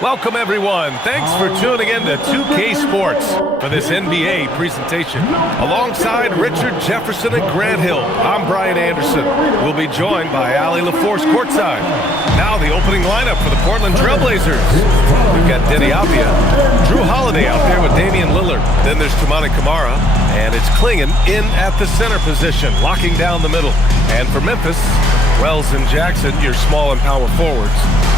Welcome, everyone. Thanks for tuning in to 2K Sports for this NBA presentation. Alongside Richard Jefferson and Grant Hill, I'm Brian Anderson. We'll be joined by Allie LaForce courtside. Now the opening lineup for the Portland Trailblazers. We've got Denny Avdia, Drew Holiday out there with Damian Lillard. Then there's Toumani Camara, and it's Klingon in at the center position, locking down the middle. And for Memphis, Wells and Jackson, your small and power forwards.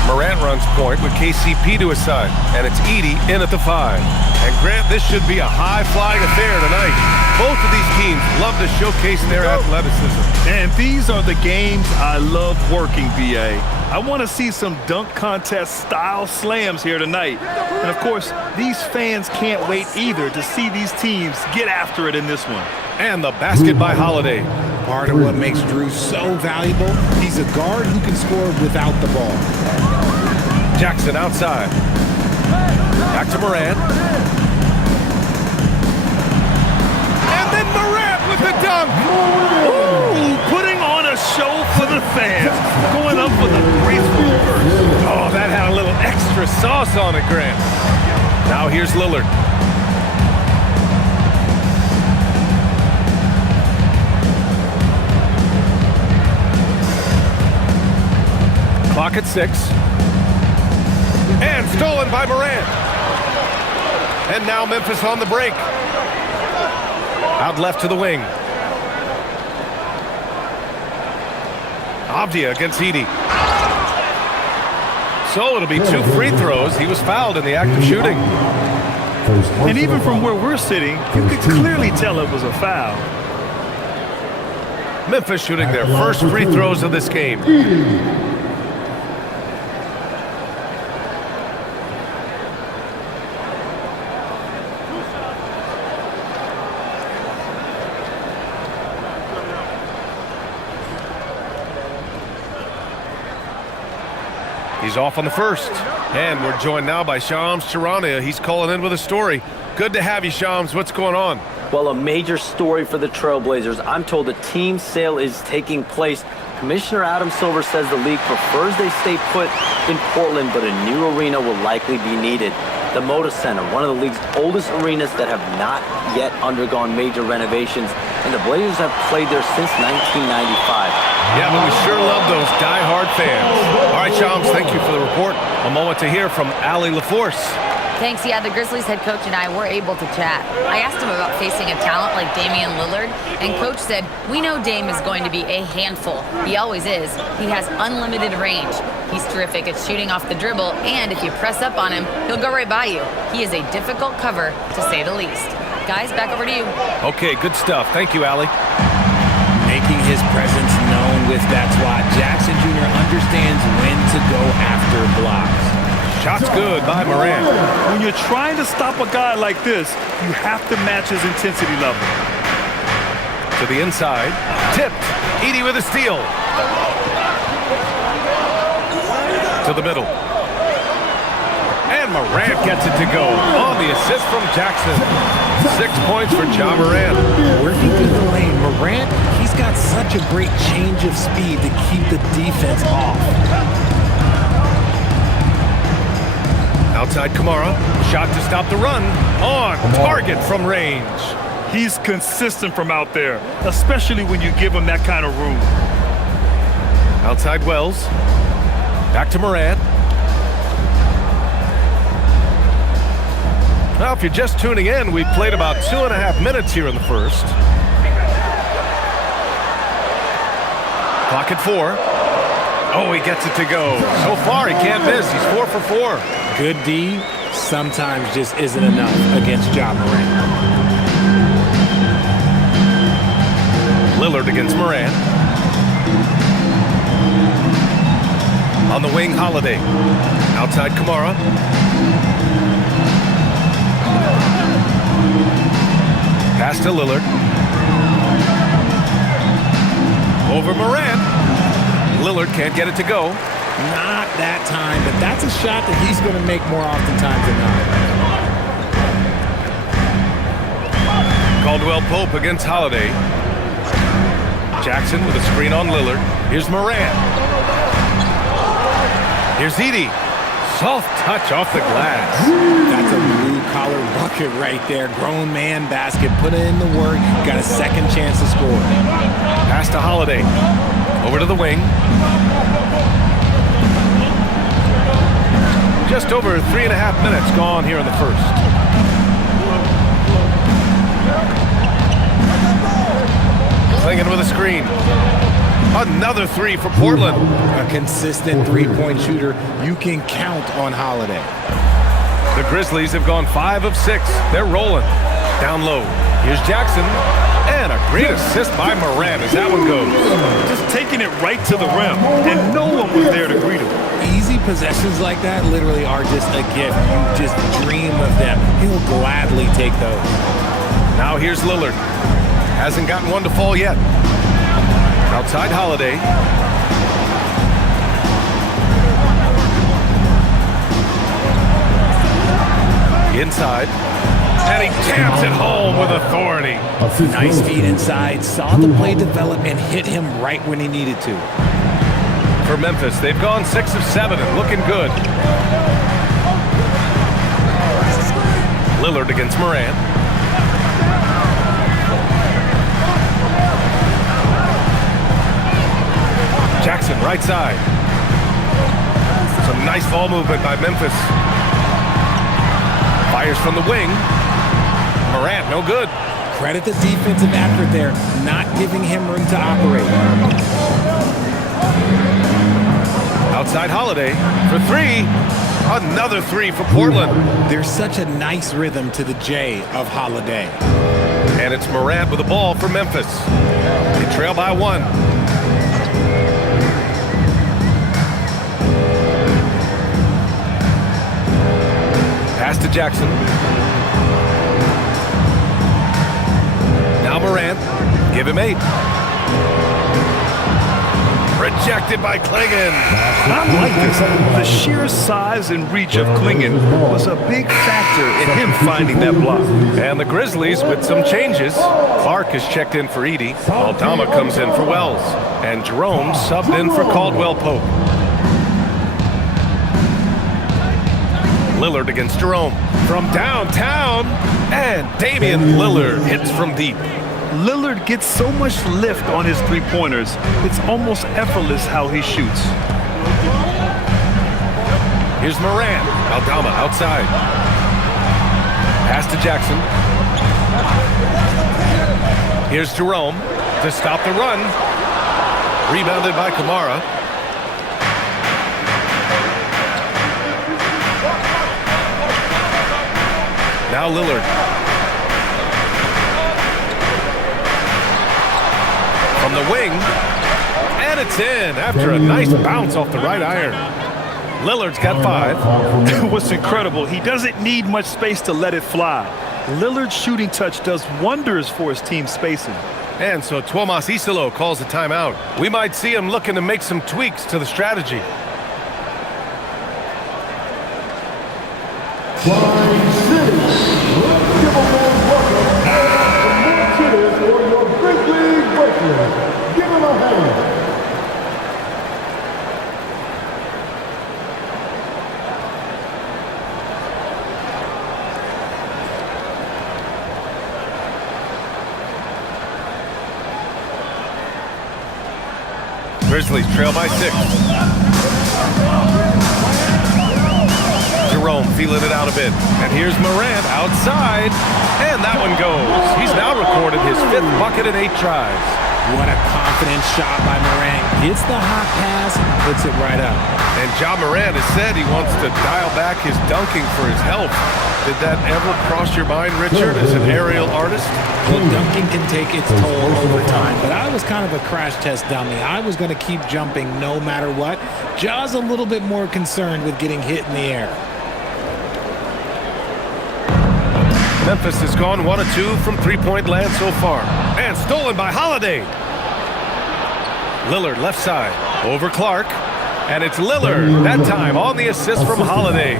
Morant runs point with KCP to his side, and it's Edey in at the 5. And Grant, this should be a high-flying affair tonight. Both of these teams love to showcase their athleticism. And these are the games I love working, BA. I want to see some dunk contest-style slams here tonight. And, of course, these fans can't wait either to see these teams get after it in this one. And the basket by Holiday. Part of what makes Drew so valuable, he's a guard who can score without the ball. Jackson outside. Back to Morant. And then Morant with the dunk. Ooh, putting on a show for the fans. Going up with a graceful reverse. Oh, that had a little extra sauce on it, Grant. Now here's Lillard. Clock at 6. And stolen by Morant. And now Memphis on the break. Out left to the wing. Avdia against Edey. So it'll be 2 free throws. He was fouled in the act of shooting. And even from where we're sitting, you could clearly tell it was a foul. Memphis shooting their first free throws of this game. He's off on the first. And we're joined now by Shams Charania. He's calling in with a story. Good to have you, Shams. What's going on? Well, a major story for the Trailblazers. I'm told a team sale is taking place. Commissioner Adam Silver says the league prefers they stay put in Portland, but a new arena will likely be needed. The Moda Center, one of the league's oldest arenas that have not yet undergone major renovations, and the Blazers have played there since 1995. Yeah, but we sure love those die-hard fans. All right, Shams, thank you for the report. A moment to hear from Allie LaForce. Thanks. Yeah, the Grizzlies head coach and I were able to chat. I asked him about facing a talent like Damian Lillard, and coach said, we know Dame is going to be a handful. He always is. He has unlimited range. He's terrific at shooting off the dribble, and if you press up on him, he'll go right by you. He is a difficult cover, to say the least. Guys, back over to you. Okay, good stuff. Thank you, Allie. Making his presence known with that swat, Jackson Jr. understands when to go after blocks. Shot's good by Morant. When you're trying to stop a guy like this, you have to match his intensity level. To the inside. Tipped. Edey with a steal. To the middle. And Morant gets it to go on the assist from Jackson. 6 points for Ja Morant. Working through the lane, Morant, he's got such a great change of speed to keep the defense off. Outside Camara, shot to stop the run, on target from range. He's consistent from out there, especially when you give him that kind of room. Outside Wells, back to Morant. Now, if you're just tuning in, we've played about 2.5 minutes here in the first. Clock at 4. Oh, he gets it to go. So far, he can't miss. He's 4 for 4. Good D sometimes just isn't enough against Ja Morant. Lillard against Morant. On the wing, Holiday. Outside, Kamara. Pass to Lillard. Over Morant. Lillard can't get it to go. Not that time, but that's a shot that he's going to make more oftentimes than not. Caldwell Pope against Holiday. Jackson with a screen on Lillard. Here's Morant. Here's Edey. Soft touch off the glass. That's a blue-collar bucket right there. Grown man basket. Put in the work. Got a second chance to score. Pass to Holiday. Over to the wing. Just over 3.5 minutes gone here in the first. Clingan with a screen. Another 3 for Portland. A consistent three-point shooter. You can count on Holiday. The Grizzlies have gone 5 of 6. They're rolling. Down low. Here's Jackson. And a great assist by Morant as that one goes. Just taking it right to the rim, and no one was there to greet him. Easy possessions like that literally are just a gift. You just dream of them. He'll gladly take those. Now here's Lillard. Hasn't gotten one to fall yet. Outside Holiday. Inside. And he jams it home with authority. Nice feed inside. Saw the play develop and hit him right when he needed to. For Memphis, they've gone 6 of 7 and looking good. Lillard against Morant. Jackson, right side. Some nice ball movement by Memphis. Fires from the wing. Morant, no good. Credit the defensive effort there, not giving him room to operate. Outside Holiday for 3. Another 3 for Portland. There's such a nice rhythm to the J of Holiday. And it's Morant with the ball for Memphis. They trail by 1. Pass to Jackson. Now Morant. Give him 8. Rejected by Clingan. I like this. The sheer size and reach of Clingan was a big factor in him finding that block. And the Grizzlies with some changes. Clark is checked in for Edey. Aldama comes in for Wells. And Jerome subbed in for Caldwell Pope. Lillard against Jerome. From downtown. And Damian Lillard hits from deep. Lillard gets so much lift on his three-pointers, it's almost effortless how he shoots. Here's Morant. Aldama outside. Pass to Jackson. Here's Jerome to stop the run. Rebounded by Kamara. Now Lillard. From the wing, and it's in after a nice bounce off the right iron. Lillard's got 5. What's incredible, he doesn't need much space to let it fly. Lillard's shooting touch does wonders for his team spacing. And so Tuomas Isalo calls a timeout. We might see him looking to make some tweaks to the strategy. Grizzlies trail by 6. Jerome feeling it out a bit. And here's Morant outside. And that one goes. He's now recorded his 5th bucket in 8 tries. What a confident shot by Morant. Gets the hot pass and puts it right up. And Ja Morant has said he wants to dial back his dunking for his health. Did that ever cross your mind, Richard, as an aerial artist? Well, dunking can take its toll over time, but I was kind of a crash test dummy. I was going to keep jumping no matter what. Ja's a little bit more concerned with getting hit in the air. Memphis has gone 1 of 2 from three-point land so far. And stolen by Holiday. Lillard left side over Clark. And it's Lillard, that time on the assist from Holiday.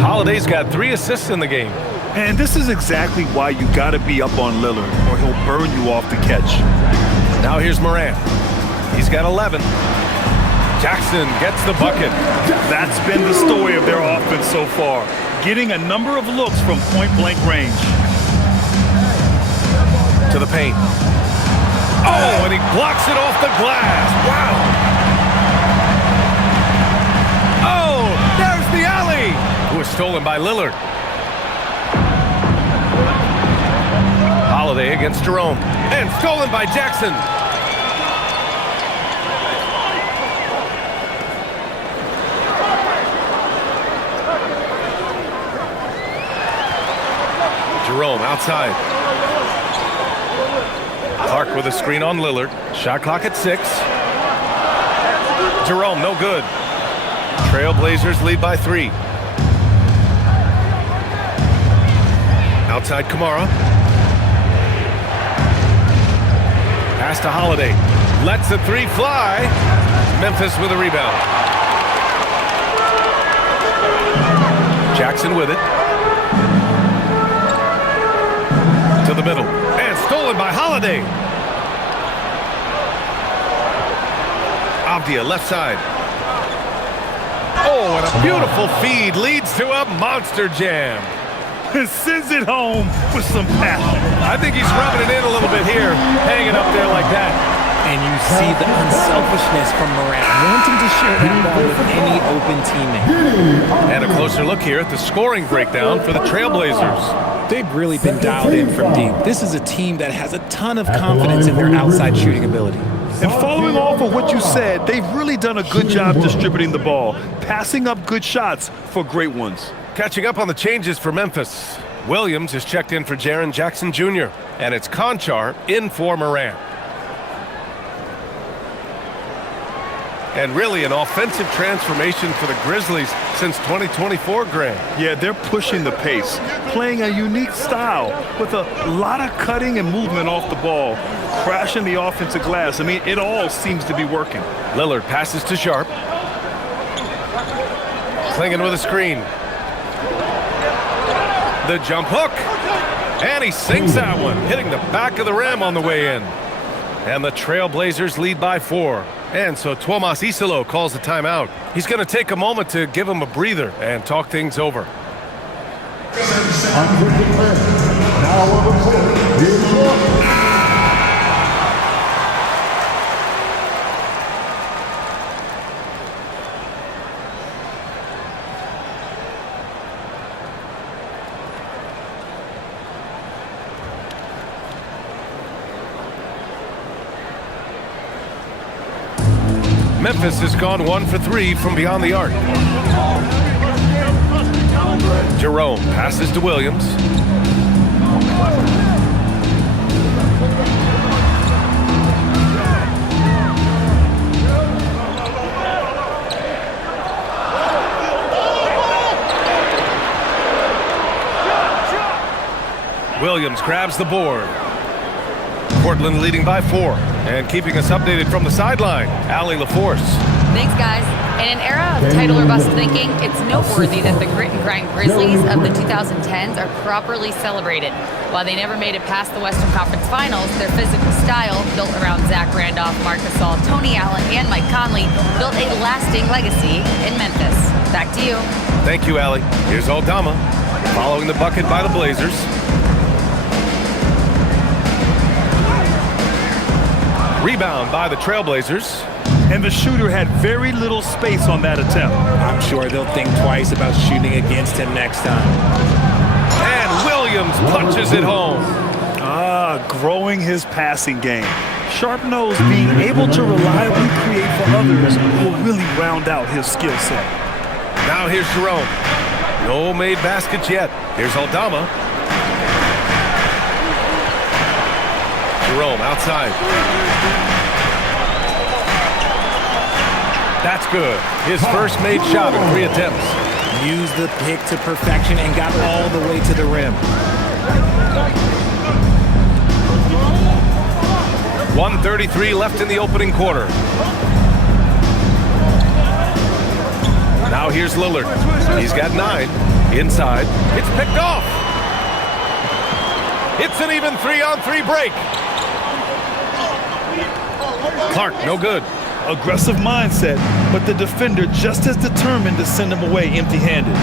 Holiday's got 3 assists in the game. And this is exactly why you got to be up on Lillard, or he'll burn you off the catch. Now here's Morant. He's got 11. Jackson gets the bucket. That's been the story of their offense so far, getting a number of looks from point-blank range. To the paint. Oh, and he blocks it off the glass. Wow. Oh, there's the alley. Who was stolen by Lillard. Holiday against Jerome. And stolen by Jackson. Jerome outside. Clark with a screen on Lillard. Shot clock at 6. Jerome, no good. Trailblazers lead by 3. Outside Kamara. Pass to Holiday. Lets the 3 fly. Memphis with a rebound. Jackson with it. To the middle. And stolen by Holiday. Avdia left side. Oh, and a beautiful feed leads to a monster jam. Sends it home with some passion. I think he's rubbing it in a little bit here, hanging up there like that. And you see the unselfishness from Morant, wanting to share that ball with any open teammate. And a closer look here at the scoring breakdown for the Trailblazers. They've really been dialed in from deep. This is a team that has a ton of confidence in their outside shooting ability. And following off of what you said, they've really done a good job distributing the ball, passing up good shots for great ones. Catching up on the changes for Memphis. Williams is checked in for Jaren Jackson Jr. And it's Conchar in for Morant. And really an offensive transformation for the Grizzlies since 2024, Grant. Yeah, they're pushing the pace, playing a unique style with a lot of cutting and movement off the ball, crashing the offensive glass. I mean, it all seems to be working. Lillard passes to Sharp. Clinging with a screen. The jump hook. And he sinks that one, hitting the back of the rim on the way in. And the Trailblazers lead by 4. And so Tuomas Isalo calls the timeout. He's going to take a moment to give him a breather and talk things over. Memphis has gone 1 for 3 from beyond the arc. Jerome passes to Williams. Williams grabs the board. Portland leading by 4. And keeping us updated from the sideline, Allie LaForce. Thanks, guys. In an era of title or bust thinking, it's noteworthy that the grit and grind Grizzlies of the 2010s are properly celebrated. While they never made it past the Western Conference Finals, their physical style, built around Zach Randolph, Marc Gasol, Tony Allen, and Mike Conley, built a lasting legacy in Memphis. Back to you. Thank you, Allie. Here's Aldama, following the bucket by the Blazers. Rebound by the Trailblazers. And the shooter had very little space on that attempt. I'm sure they'll think twice about shooting against him next time. And Williams punches it home. Growing his passing game. Sharp knows being able to reliably create for others will really round out his skill set. Now here's Jerome. No made baskets yet. Here's Aldama. Jerome outside. That's good. His first made shot in 3 attempts. Used the pick to perfection and got all the way to the rim. 1:33 left in the opening quarter. Now here's Lillard. He's got 9. Inside. It's picked off. It's an even 3-on-3 break. Clark, no good. Aggressive mindset, but the defender just as determined to send him away empty-handed.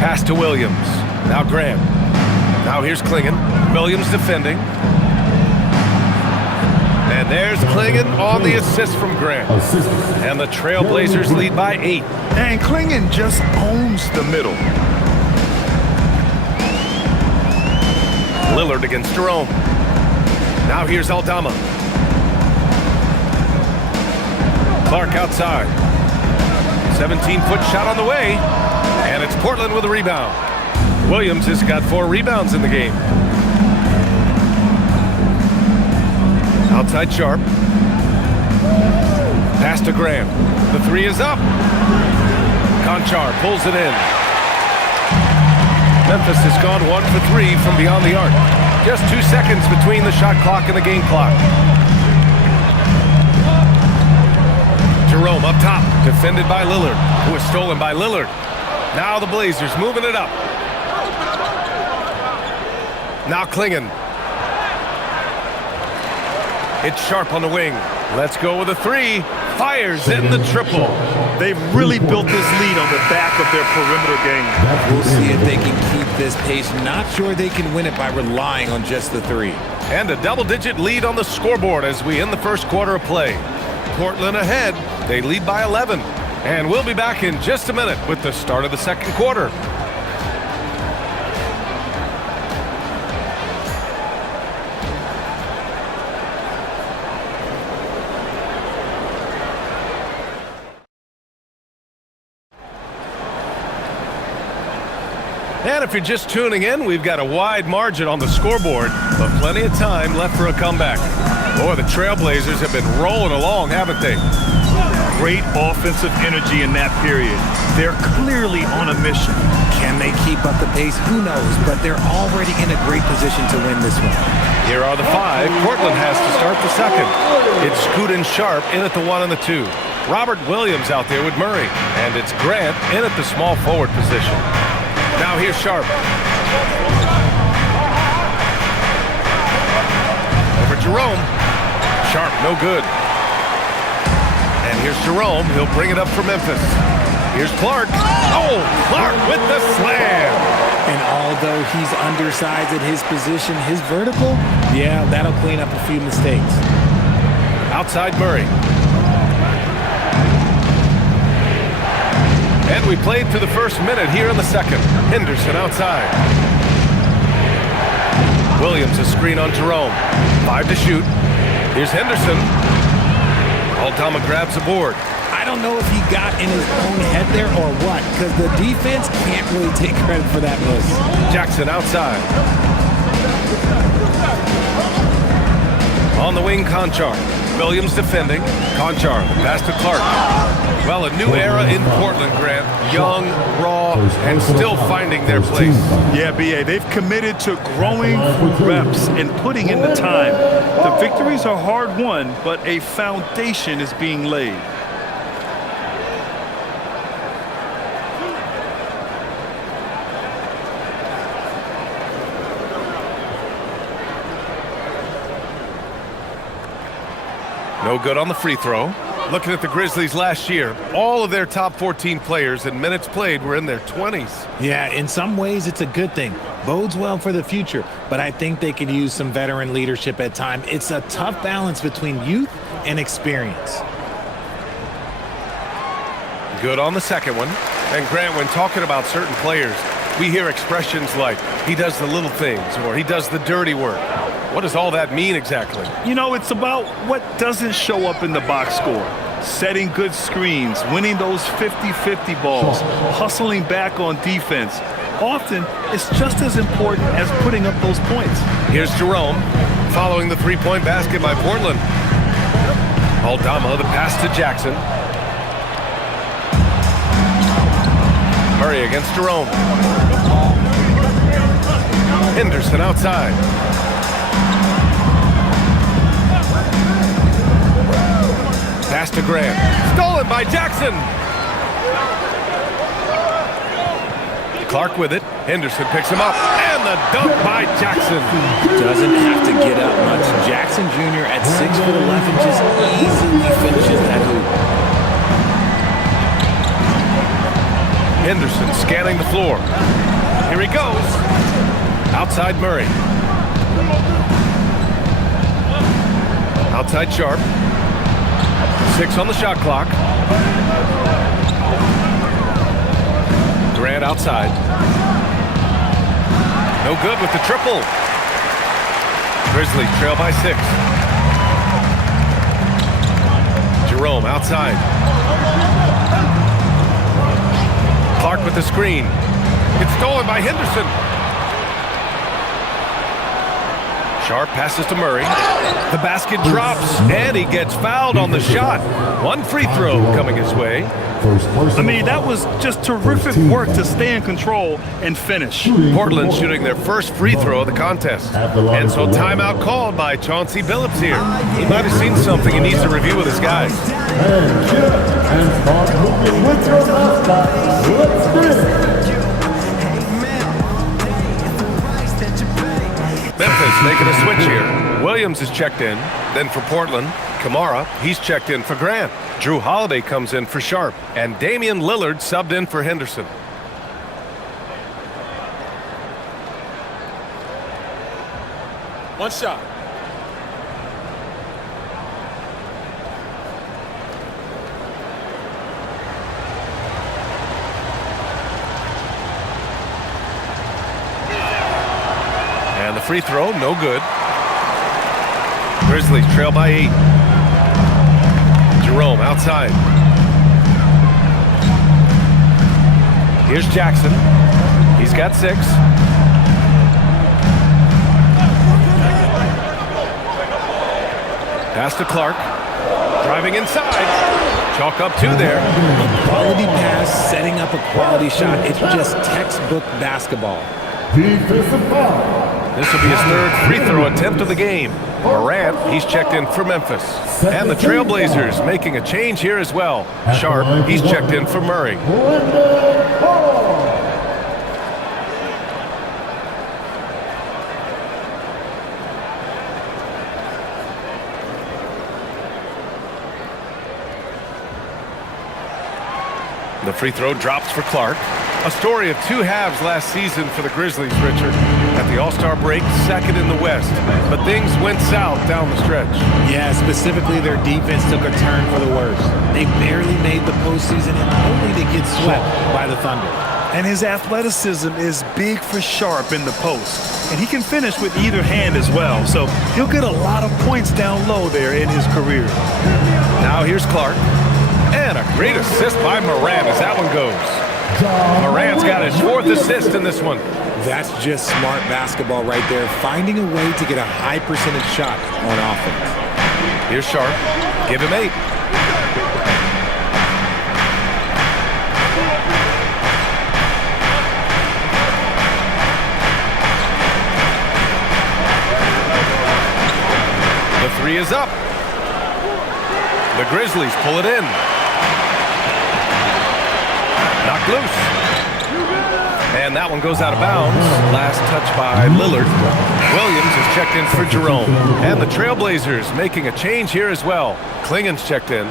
Pass to Williams. Now Grant. Now here's Klingon. Williams defending. And there's Klingon on the assist from Grant. And the Trailblazers lead by 8. And Klingon just owns the middle. Lillard against Jerome. Now here's Aldama. Clark outside. 17-foot shot on the way. And it's Portland with a rebound. Williams has got 4 rebounds in the game. Outside Sharp. Pass to Graham. The 3 is up. Conchar pulls it in. Memphis has gone 1 for 3 from beyond the arc. Just 2 seconds between the shot clock and the game clock. Jerome up top, defended by Lillard, who was stolen by Lillard. Now the Blazers moving it up. Now Klingon. It's Sharp on the wing. Let's go with a 3. Fires in the triple. They've really built this lead on the back of their perimeter game. We'll see if they can keep this pace. Not sure they can win it by relying on just the 3. And a double-digit lead on the scoreboard as we end the first quarter of play. Portland ahead. They lead by 11. And we'll be back in just a minute with the start of the second quarter. And if you're just tuning in, we've got a wide margin on the scoreboard, but plenty of time left for a comeback. Boy, the Trailblazers have been rolling along, haven't they? Great offensive energy in that period. They're clearly on a mission. Can they keep up the pace? Who knows, but they're already in a great position to win this one. Here are the 5. Portland has to start the second. It's Scoot and Sharp in at the 1 and the 2. Robert Williams out there with Murray. And it's Grant in at the small forward position. Now here's Sharp. Over Jerome. Sharp, no good. And here's Jerome. He'll bring it up for Memphis. Here's Clark. Oh, Clark with the slam. And although he's undersized at his position, his vertical, yeah, that'll clean up a few mistakes. Outside Murray. And we played through the first minute here in the second. Henderson outside. Williams a screen on Jerome. 5 to shoot. Here's Henderson. Aldama grabs the board. I don't know if he got in his own head there or what, because the defense can't really take credit for that miss. Jackson outside. On the wing, Conchar. Williams defending. Conchar, pass to Clark. Well, a new era in Portland, Grant. Young, raw, and still finding their place. Yeah, B.A., they've committed to growing through reps and putting in the time. The victories are hard-won, but a foundation is being laid. No good on the free throw. Looking at the Grizzlies last year, all of their top 14 players in minutes played were in their 20s. Yeah, in some ways it's a good thing. Bodes well for the future, but I think they could use some veteran leadership at times. It's a tough balance between youth and experience. Good on the second one. And Grant, when talking about certain players, we hear expressions like, he does the little things, or he does the dirty work. What does all that mean exactly? You know, it's about what doesn't show up in the box score. Setting good screens, winning those 50-50 balls, hustling back on defense. Often, it's just as important as putting up those points. Here's Jerome following the three-point basket by Portland. Aldama, the pass to Jackson. Murray against Jerome. Henderson outside. Pass to Grant. Stolen by Jackson. Clark with it. Henderson picks him up. And the dunk by Jackson. Doesn't have to get up much. Jackson Jr. at 6'11" just easily finishes that hoop. Henderson scanning the floor. Here he goes. Outside Murray. Outside Sharp. 6 on the shot clock. Grant outside. No good with the triple. Grizzlies trail by 6. Jerome outside. Clark with the screen. It's stolen by Henderson. Sharp passes to Murray. The basket drops, and he gets fouled on the shot. One free throw coming his way. I mean, that was just terrific work to stay in control and finish. Portland shooting their first free throw of the contest. And so timeout called by Chauncey Billups here. He might have seen something he needs to review with his guys. Memphis making a switch here. Williams is checked in. Then for Portland, Kamara, he's checked in for Grant. Drew Holiday comes in for Sharp. And Damian Lillard subbed in for Henderson. One shot. And the free throw, no good. Grizzlies trail by 8. Jerome outside. Here's Jackson. He's got 6. Pass to Clark. Driving inside. Chalk up 2 there. A quality pass, setting up a quality shot. It's just textbook basketball. This will be his 3rd free throw attempt of the game. Morant, he's checked in for Memphis. And the Trailblazers making a change here as well. Sharp, he's checked in for Murray. The free throw drops for Clark. A story of 2 halves last season for the Grizzlies, Richard. At the All-Star break, 2nd in the West. But things went south down the stretch. Yeah, specifically their defense took a turn for the worse. They barely made the postseason and only to get swept by the Thunder. And his athleticism is big for Sharp in the post. And he can finish with either hand as well. So he'll get a lot of points down low there in his career. Now here's Clark. And a great assist by Morant as that one goes. Morant's got his 4th assist in this one. That's just smart basketball right there, finding a way to get a high percentage shot on offense. Here's Sharp. Give him 8. The 3 is up. The Grizzlies pull it in. Knocked loose. And that one goes out of bounds. Last touch by Lillard. Williams is checked in for Jerome. And the Trailblazers making a change here as well. Klingen's checked in.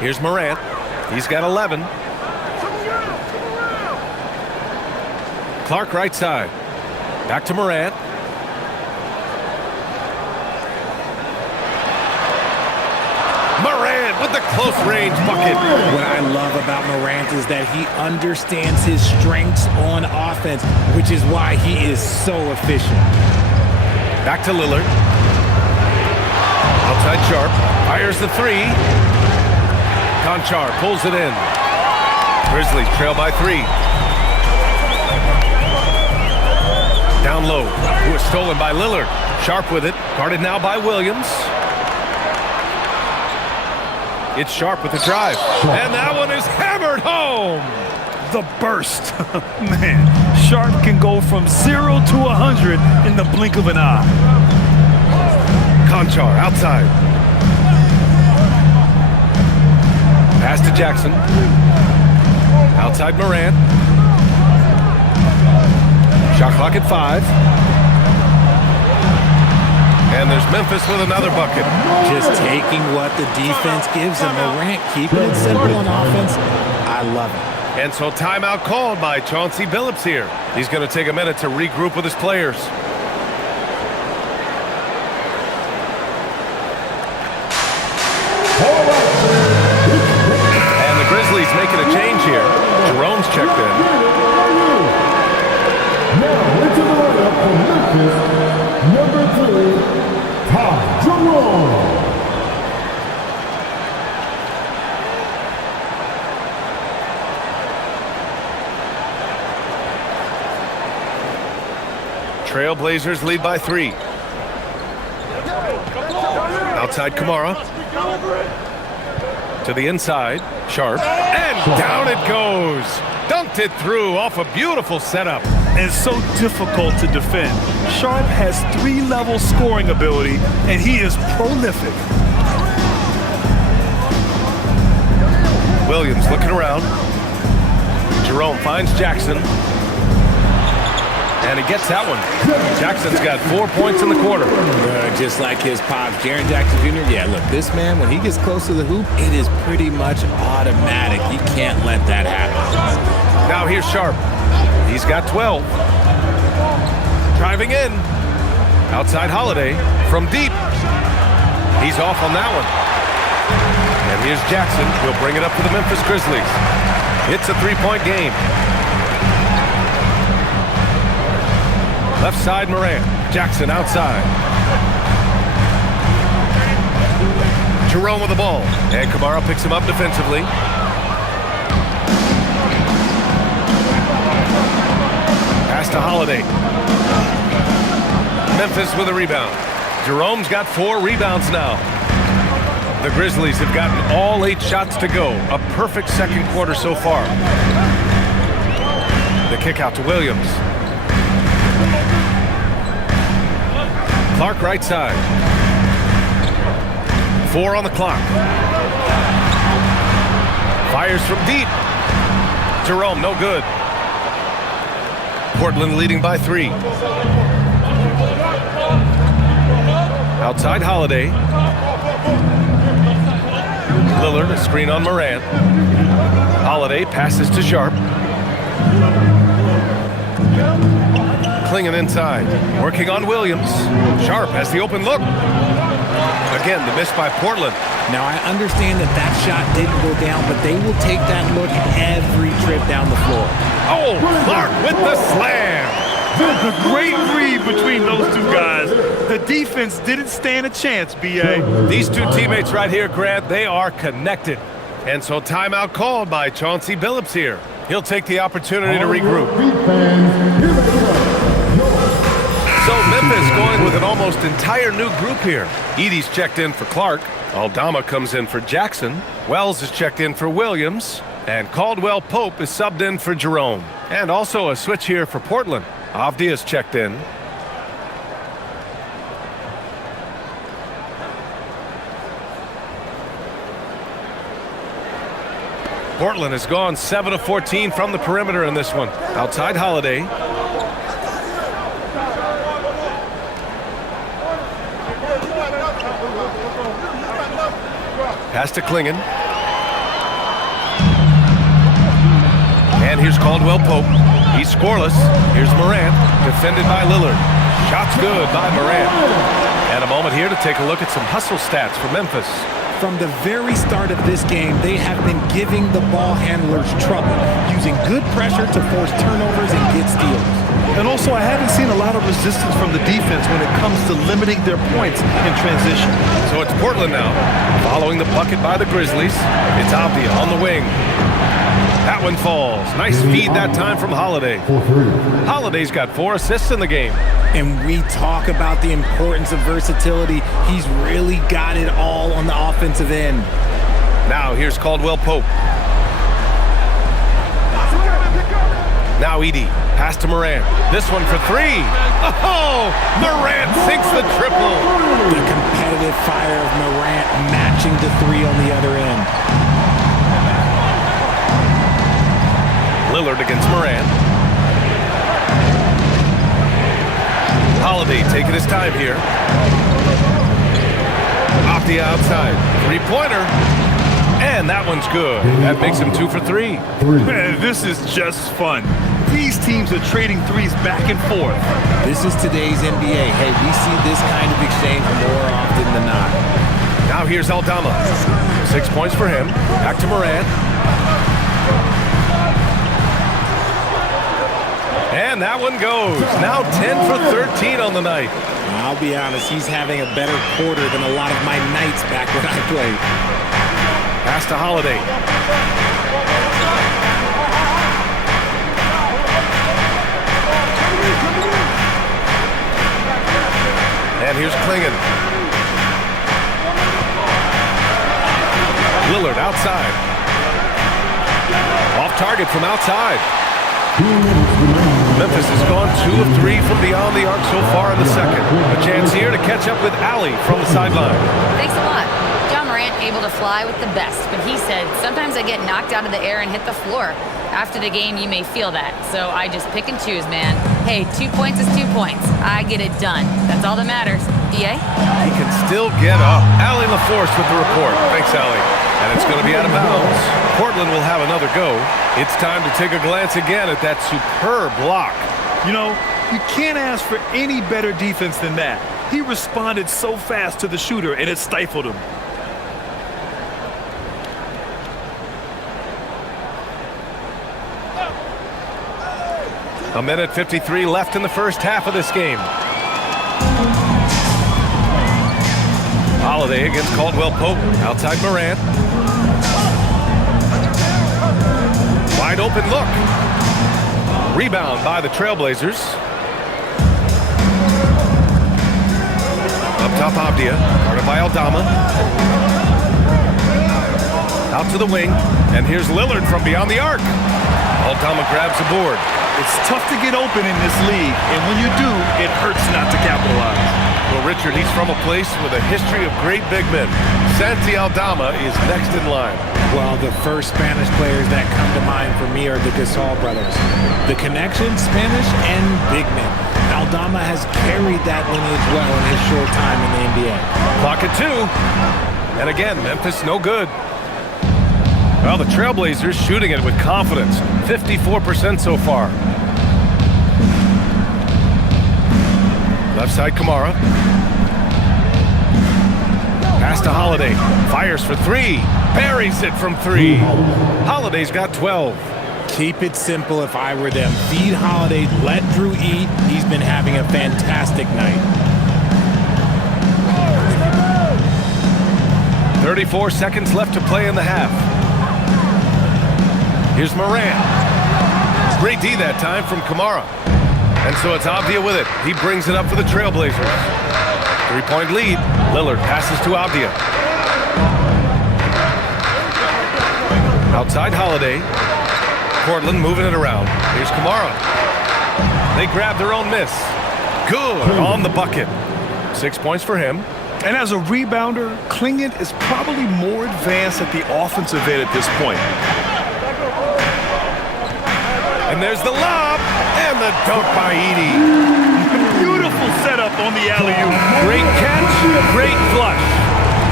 Here's Morant. He's got 11. Clark right side. Back to Morant. Morant with the close-range bucket. What I love about Morant is that he understands his strengths on offense, which is why he is so efficient. Back to Lillard. Outside Sharp. Fires the three. Conchar pulls it in. Grizzlies trail by 3. Down low. Who is stolen by Lillard. Sharp with it. Guarded now by Williams. It's Sharp with the drive. And that one is hammered home. The burst. Man, Sharp can go from 0 to 100 in the blink of an eye. Conchar outside. Pass to Jackson. Outside Morant. Shot clock at 5. And there's Memphis with another bucket. Just taking what the defense gives him. Morant keeping it simple on offense. I love it. And so timeout called by Chauncey Billups here. He's going to take a minute to regroup with his players. And the Grizzlies making a change here. Jerome's checked in. Now into the lineup for Memphis, number 2, Jerome. Trailblazers lead by 3. Outside Kamara. To the inside. Sharp. And down it goes. Dunked it through off a beautiful setup. And so difficult to defend. Sharp has 3-level scoring ability, and he is prolific. Williams looking around. Jerome finds Jackson. And he gets that one. Jackson's got 4 points in the quarter. Just like his pops, Jaren Jackson Jr. Yeah, look, this man, when he gets close to the hoop, it is pretty much automatic. You can't let that happen. Now here's Sharp. He's got 12. Driving in. Outside Holiday from deep. He's off on that one. And here's Jackson. He'll bring it up for the Memphis Grizzlies. It's a 3-point game. Left side Morant. Jackson outside. Jerome with the ball. And Kamara picks him up defensively. Pass to Holiday. Memphis with a rebound. Jerome's got 4 rebounds now. The Grizzlies have gotten all 8 shots to go. A perfect second quarter so far. The kick out to Williams. Clark right side. 4 on the clock. Fires from deep. Jerome, no good. Portland leading by 3. Outside Holiday. Lillard, a screen on Morant. Holiday passes to Sharp. Klingen inside. Working on Williams. Sharp has the open look. Again, the miss by Portland. Now, I understand that that shot didn't go down, but they will take that look every trip down the floor. Oh, Clark with the slam. The great read between those two guys. The defense didn't stand a chance, B.A. These two teammates right here, Grant, they are connected. And so timeout called by Chauncey Billups here. He'll take the opportunity to regroup. So Memphis going with an almost entire new group here. Edey's checked in for Clark. Aldama comes in for Jackson. Wells is checked in for Williams. And Caldwell Pope is subbed in for Jerome. And also a switch here for Portland. Avdia is checked in. Portland has gone 7 of 14 from the perimeter in this one. Outside Holiday. Pass to Klingen. And here's Caldwell Pope. He's scoreless. Here's Morant, defended by Lillard. Shots good by Morant. And a moment here to take a look at some hustle stats for Memphis. From the very start of this game, they have been giving the ball handlers trouble, using good pressure to force turnovers and get steals. And also, I haven't seen a lot of resistance from the defense when it comes to limiting their points in transition. So it's Portland now, following the bucket by the Grizzlies. It's Avdia on the wing. That one falls. Nice feed that time from Holiday. Holiday's got 4 assists in the game. And we talk about the importance of versatility. He's really got it all on the offensive end. Now here's Caldwell Pope. Now Edey. Pass to Morant. This one for 3. Oh, Morant sinks the triple. The competitive fire of Morant matching the 3 on the other end. Lillard against Morant. Holiday taking his time here. Off the outside. 3-pointer. And that one's good. That makes him 2 for 3. Man, this is just fun. These teams are trading threes back and forth. This is today's NBA. Hey, we see this kind of exchange more often than not. Now here's Aldama. 6 points for him. Back to Morant. And that one goes. Now 10 for 13 on the night. I'll be honest, he's having a better quarter than a lot of my nights back when I played. Pass to Holiday. And here's Klingon. Lillard outside. Off target from outside. Memphis has gone 2 of 3 from beyond the arc so far in the second. A chance here to catch up with Allie from the sideline. Thanks a lot. John Morant able to fly with the best, but he said, sometimes I get knocked out of the air and hit the floor. After the game, you may feel that, so I just pick and choose, man. Hey, 2 points is 2 points. I get it done. That's all that matters. DA? He can still get up. Allie LaForce with the report. Thanks, Allie. And it's going to be out of bounds. Portland will have another go. It's time to take a glance again at that superb block. You know, you can't ask for any better defense than that. He responded so fast to the shooter, and it stifled him. A minute 53 left in the first half of this game. Holiday against Caldwell Pope. Outside Morant. Wide open look. Rebound by the Trailblazers. Up top Avdia. Guarded by Aldama. Out to the wing. And here's Lillard from beyond the arc. Aldama grabs the board. It's tough to get open in this league, and when you do, it hurts not to capitalize. Well, Richard, he's from a place with a history of great big men. Santi Aldama is next in line. Well, the first Spanish players that come to mind for me are the Gasol brothers. The connection, Spanish and big men. Aldama has carried that lineage well in his short time in the NBA. Clock at 2. And again, Memphis no good. Well, the Trailblazers shooting it with confidence. 54% so far. Left side, Kamara. Pass to Holiday. Fires for 3. Buries it from 3. Holiday's got 12. Keep it simple if I were them. Feed Holiday, let Drew eat. He's been having a fantastic night. 34 seconds left to play in the half. Here's Morant. Great D that time from Kamara. And so it's Avdia with it. He brings it up for the Trailblazers. 3-point lead. Lillard passes to Avdia. Outside Holiday. Portland moving it around. Here's Kamara. They grab their own miss. Good on the bucket. 6 points for him. And as a rebounder, Klingon is probably more advanced at the offensive end at this point. And there's the lob and the dunk by Edey. Beautiful setup on the alley-oop. Great catch, great flush.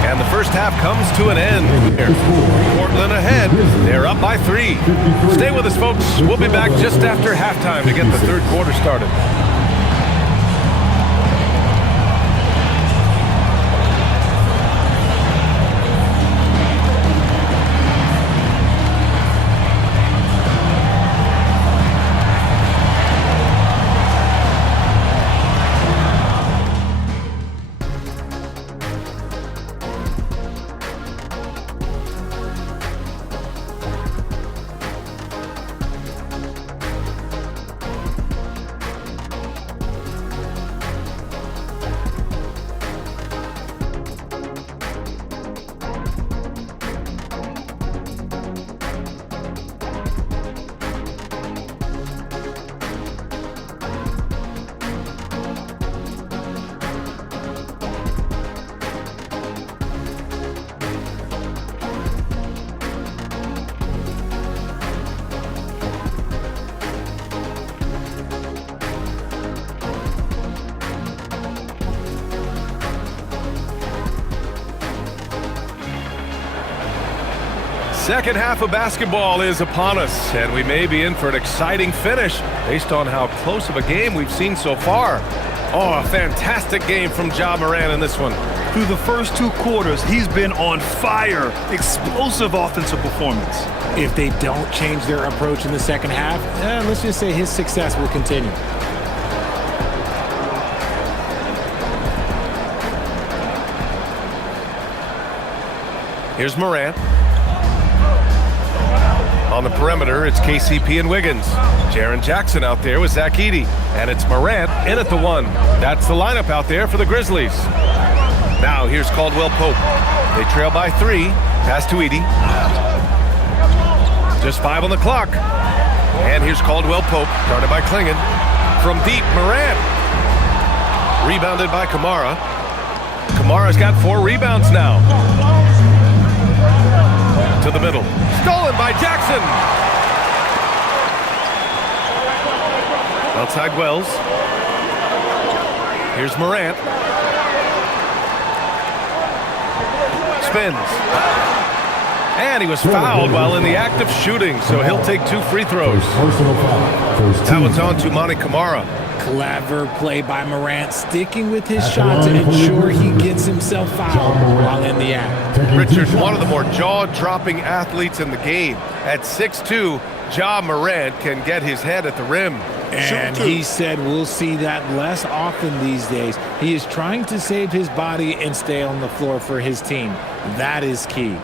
And the first half comes to an end here. Portland ahead. They're up by 3. Stay with us, folks. We'll be back just after halftime to get the third quarter started. Second half of basketball is upon us, and we may be in for an exciting finish based on how close of a game we've seen so far. Oh, a fantastic game from Ja Morant in this one. Through the first 2 quarters, he's been on fire. Explosive offensive performance. If they don't change their approach in the second half, let's just say his success will continue. Here's Morant. On the perimeter, it's KCP and Wiggins. Jaren Jackson out there with Zach Edey. And it's Morant in at the 1. That's the lineup out there for the Grizzlies. Now here's Caldwell Pope. They trail by 3. Pass to Edey. Just 5 on the clock. And here's Caldwell Pope, guarded by Klingon. From deep, Morant. Rebounded by Kamara. Kamara's got 4 rebounds now. To the middle. Stolen by Jackson. Outside Wells. Here's Morant. Spins. And he was fouled while in the act of shooting, so he'll take 2 free throws. That one's on to Monty Kamara. Clever play by Morant, sticking with his shot to ensure he gets himself fouled while in the act. Richard, one of the more jaw-dropping athletes in the game. At 6'2", Ja Morant can get his head at the rim. And he said we'll see that less often these days. He is trying to save his body and stay on the floor for his team. That is key.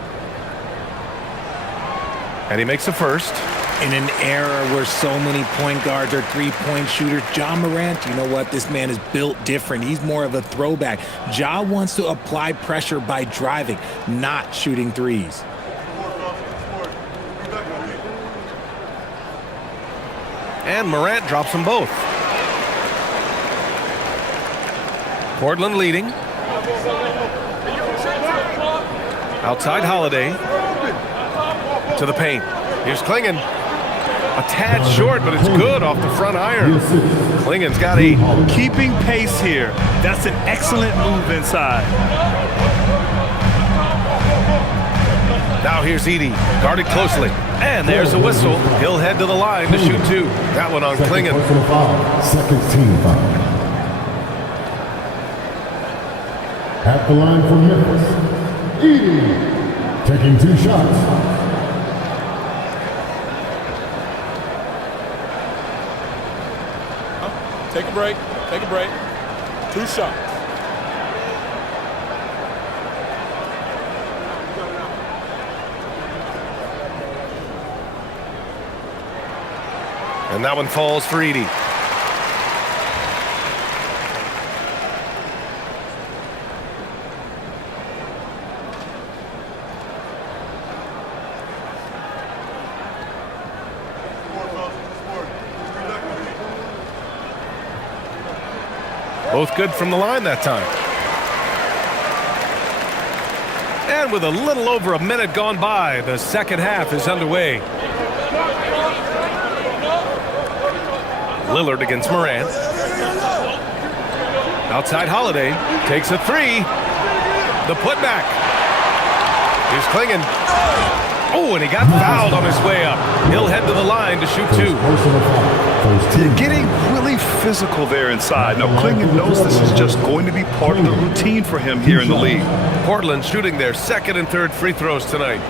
And he makes the first. In an era where so many point guards are three-point shooters, Ja Morant, you know what? This man is built different. He's more of a throwback. Ja wants to apply pressure by driving, not shooting threes. And Morant drops them both. Portland leading. Outside Holiday. To the paint. Here's Klingon. A tad short, but it's good off the front iron. Klingon's got 8. Keeping pace here. That's an excellent move inside. Now here's Edey, guarded closely. And there's a whistle. He'll head to the line to shoot 2. That one on Klingon. Second team foul. At the line for Memphis, Edey, taking 2 shots. Take a break. Take a break. 2 shots. And that one falls for Edey. Both good from the line that time. And with a little over a minute gone by, the second half is underway. Lillard against Morant. Outside Holiday. Takes a 3. The putback. Here's Klingon. Oh, and he got fouled on his way up. He'll head to the line to shoot 2. They're getting really physical there inside. Now, Klingon knows this is just going to be part of the routine for him here in the league. Portland shooting their second and third free throws tonight.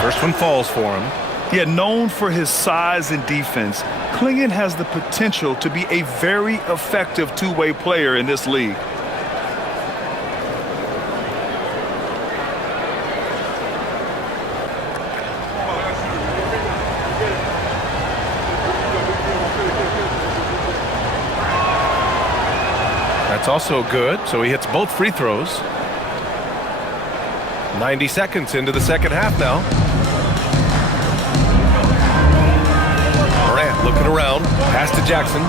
First one falls for him. Yet known for his size and defense, Klingon has the potential to be a very effective two-way player in this league. That's also good, so he hits both free throws. 90 seconds into the second half now. Morant looking around, pass to Jackson.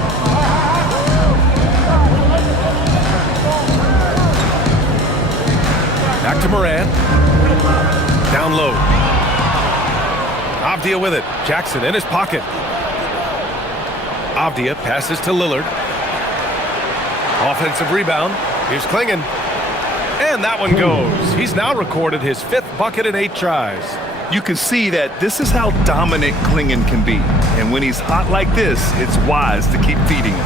Back to Morant. low. Avdia with it. Jackson in his pocket. Avdia passes to Lillard. Offensive rebound. Here's Klingon. And that one goes. He's now recorded his 5th bucket in 8 tries. You can see that this is how dominant Klingon can be. And when he's hot like this, it's wise to keep feeding him.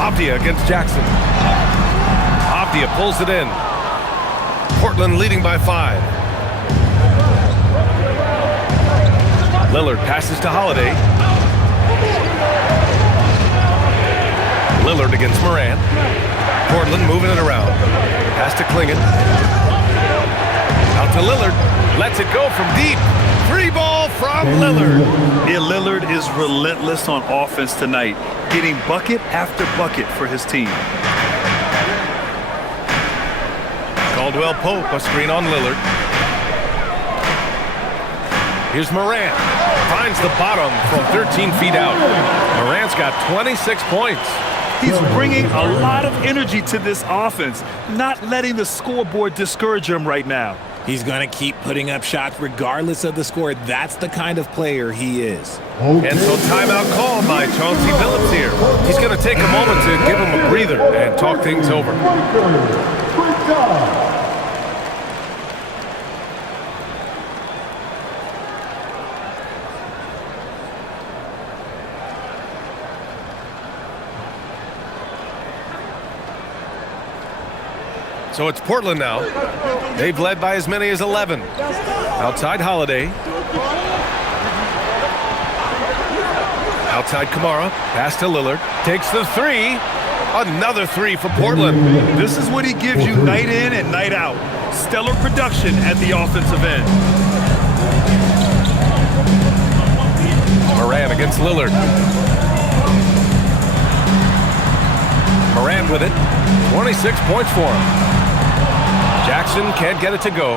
Avdia against Jackson. Avdia pulls it in. Portland leading by 5. Lillard passes to Holiday. Lillard against Morant. Portland moving it around. Pass to Klingon. Out to Lillard. Lets it go from deep. 3 ball from Lillard. Yeah, Lillard is relentless on offense tonight, getting bucket after bucket for his team. Caldwell Pope, a screen on Lillard. Here's Morant. Finds the bottom from 13 feet out. Morant's got 26 points. He's bringing a lot of energy to this offense, not letting the scoreboard discourage him right now. He's going to keep putting up shots regardless of the score. That's the kind of player he is. And so timeout called by Chauncey Billups here. He's going to take a moment to give him a breather and talk things over. Great job. So it's Portland now. They've led by as many as 11. Outside Holiday. Outside Kamara. Pass to Lillard. Takes the 3. Another 3 for Portland. This is what he gives you night in and night out. Stellar production at the offensive end. Morant against Lillard. Morant with it. 26 points for him. Jackson can't get it to go.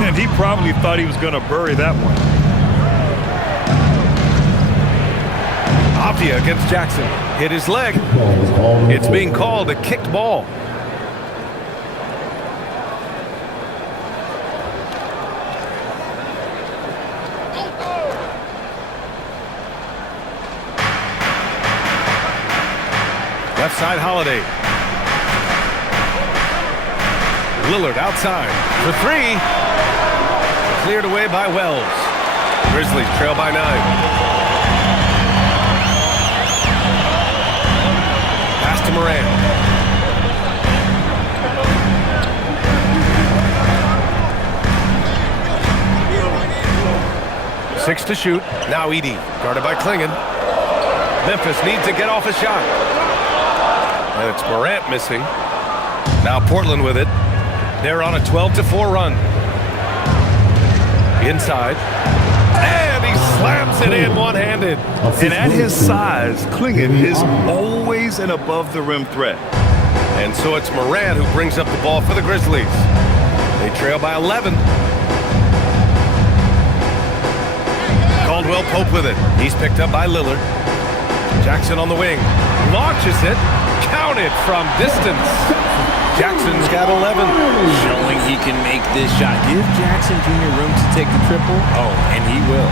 And he probably thought he was going to bury that one. Avdia against Jackson. Hit his leg. It's being called a kicked ball. Left side Holiday. Lillard outside for 3. Cleared away by Wells. Grizzlies trail by 9. Pass to Morant. 6 to shoot. Now Edey, guarded by Klingon. Memphis needs to get off a shot. And it's Morant missing. Now Portland with it. They're on a 12-4 run. Inside. And he slams it in one-handed. And at his size, Klingon is always an above-the-rim threat. And so it's Morant who brings up the ball for the Grizzlies. They trail by 11. Caldwell Pope with it. He's picked up by Lillard. Jackson on the wing. Launches it. Counted from distance. Jackson's got 11. Showing he can make this shot. Give Jackson Jr. room to take the triple. Oh, and he will.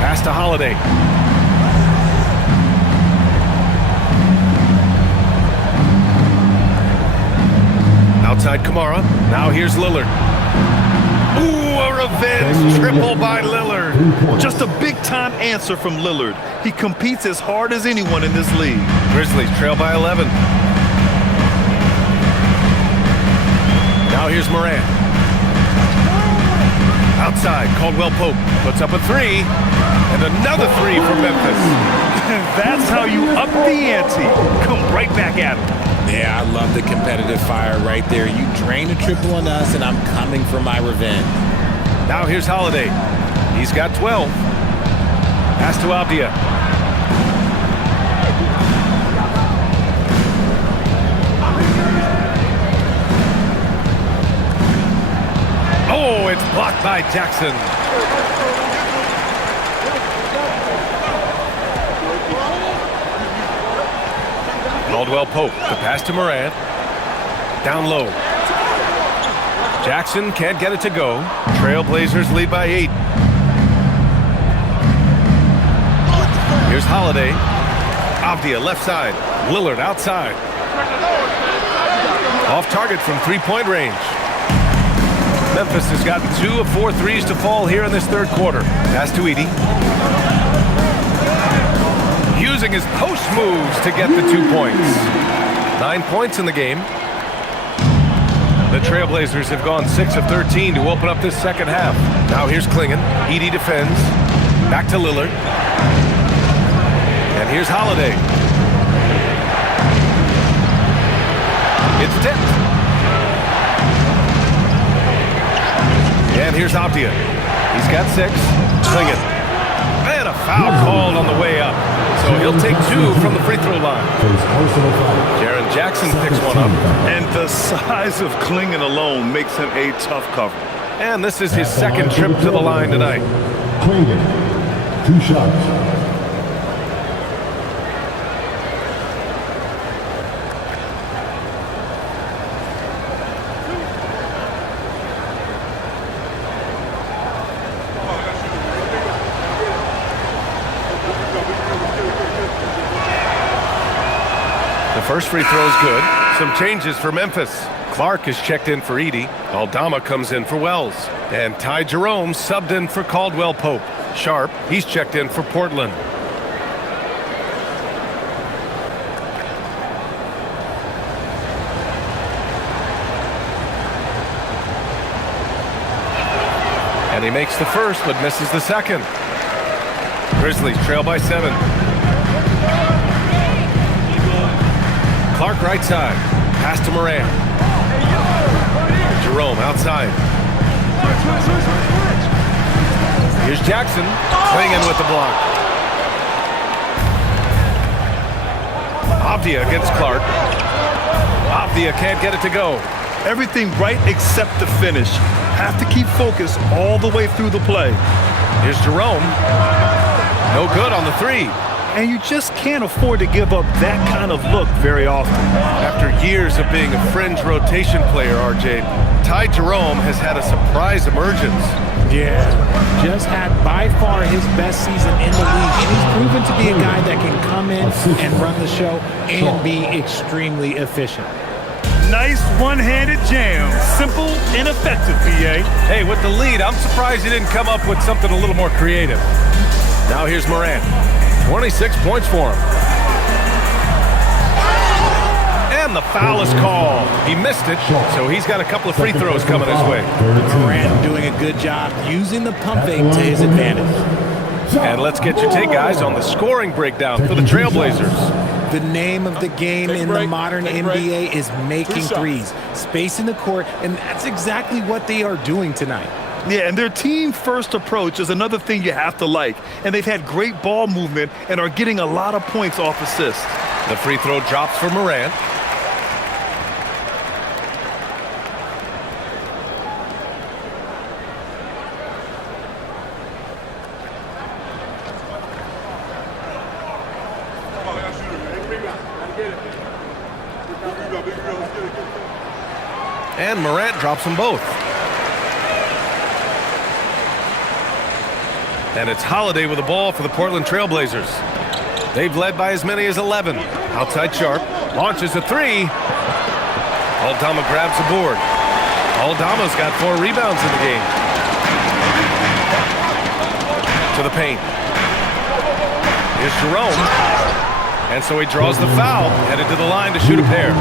Pass to Holiday. Outside Kamara. Now here's Lillard. Ooh, a revenge triple by Lillard. Just a big-time answer from Lillard. He competes as hard as anyone in this league. Grizzlies trail by 11. Now here's Morant. Outside, Caldwell Pope puts up a 3. And another 3 for Memphis. That's how you up the ante. Come right back at him. Yeah, I love the competitive fire right there. You drain a triple on us, and I'm coming for my revenge. Now here's Holiday. He's got 12. Pass to Avdia. Oh, it's blocked by Jackson. Caldwell Pope, the pass to Morant. Down low. Jackson can't get it to go. Trailblazers lead by 8. Here's Holiday. Avdia left side. Lillard outside. Off target from three-point range. Memphis has gotten 2 of 4 threes to fall here in this third quarter. Pass to Edey. Using his post moves to get the 2 points. 9 points in the game. The Trailblazers have gone 6 of 13 to open up this second half. Now here's Klingon. Edey defends. Back to Lillard. And here's Holiday. It's tipped. And here's Avdia. He's got 6. Klingon. And a foul called on the way up. So he'll take 2 from the free throw line. Jaren Jackson picks one up. And the size of Klingon alone makes him a tough cover. And this is his second trip to the line tonight. Klingon, 2 shots. First free throw is good. Some changes for Memphis. Clark is checked in for Edey. Aldama comes in for Wells. And Ty Jerome subbed in for Caldwell Pope. Sharp, he's checked in for Portland. And he makes the first but misses the second. Grizzlies trail by 7. Clark right side. Pass to Moran. Jerome outside. Here's Jackson. Klingon with the block. Avdia against Clark. Avdia can't get it to go. Everything right except the finish. Have to keep focus all the way through the play. Here's Jerome. No good on the 3. And you just can't afford to give up that kind of look very often. After years of being a fringe rotation player, RJ, Ty Jerome has had a surprise emergence. Yeah, just had by far his best season in the league. And he's proven to be a guy that can come in and run the show and be extremely efficient. Nice one-handed jam. Simple and effective, PA. Hey, with the lead, I'm surprised he didn't come up with something a little more creative. Now here's Morant. 26 points for him. And the foul is called. He missed it, so he's got a couple of free throws coming his way. Morant doing a good job using the pump fake to his advantage. And let's get your take, guys, on the scoring breakdown for the Trailblazers. The name of the game in the modern NBA is making threes, spacing the court, and that's exactly what they are doing tonight. Yeah, and their team-first approach is another thing you have to like. And they've had great ball movement and are getting a lot of points off assists. The free throw drops for Morant. And Morant drops them both. And it's Holiday with the ball for the Portland Trailblazers. They've led by as many as 11. Outside Sharp. Launches a 3. Aldama grabs the board. Aldama's got 4 rebounds in the game. To the paint. Here's Jerome. And so he draws the foul. Headed to the line to shoot a pair.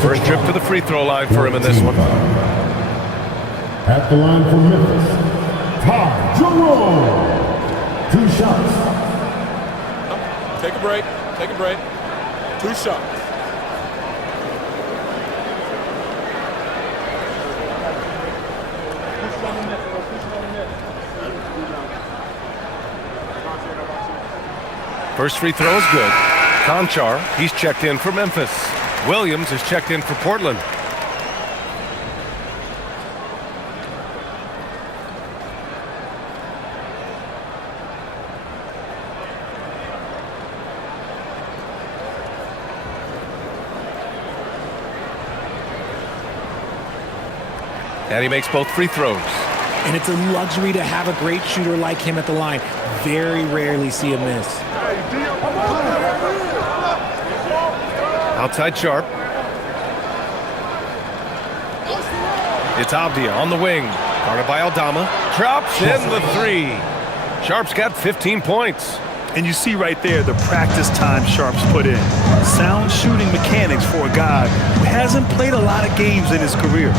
First trip to the free throw line for him in this one. At the line for Memphis, Ty Jerome. 2 shots. Take a break. Take a break. 2 shots. First free throw is good. Conchar, he's checked in for Memphis. Williams is checked in for Portland. And he makes both free throws. And it's a luxury to have a great shooter like him at the line. Very rarely see a miss. Outside Sharp. It's Avdia on the wing. Guarded by Aldama. Drops in the three. Sharp's got 15 points. And you see right there the practice time Sharp's put in. Sound shooting mechanics for a guy who hasn't played a lot of games in his career.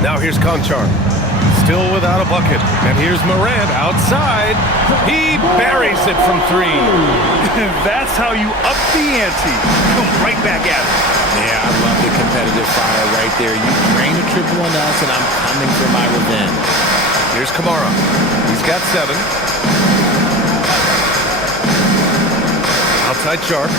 Now here's Conchar. Still without a bucket. And here's Morant outside. He buries it from three. That's how you up the ante. Come right back at it. Yeah, I love the competitive fire right there. You drain a triple on us, and I'm coming for my revenge. Here's Kamara. He's got 7. Outside Sharp.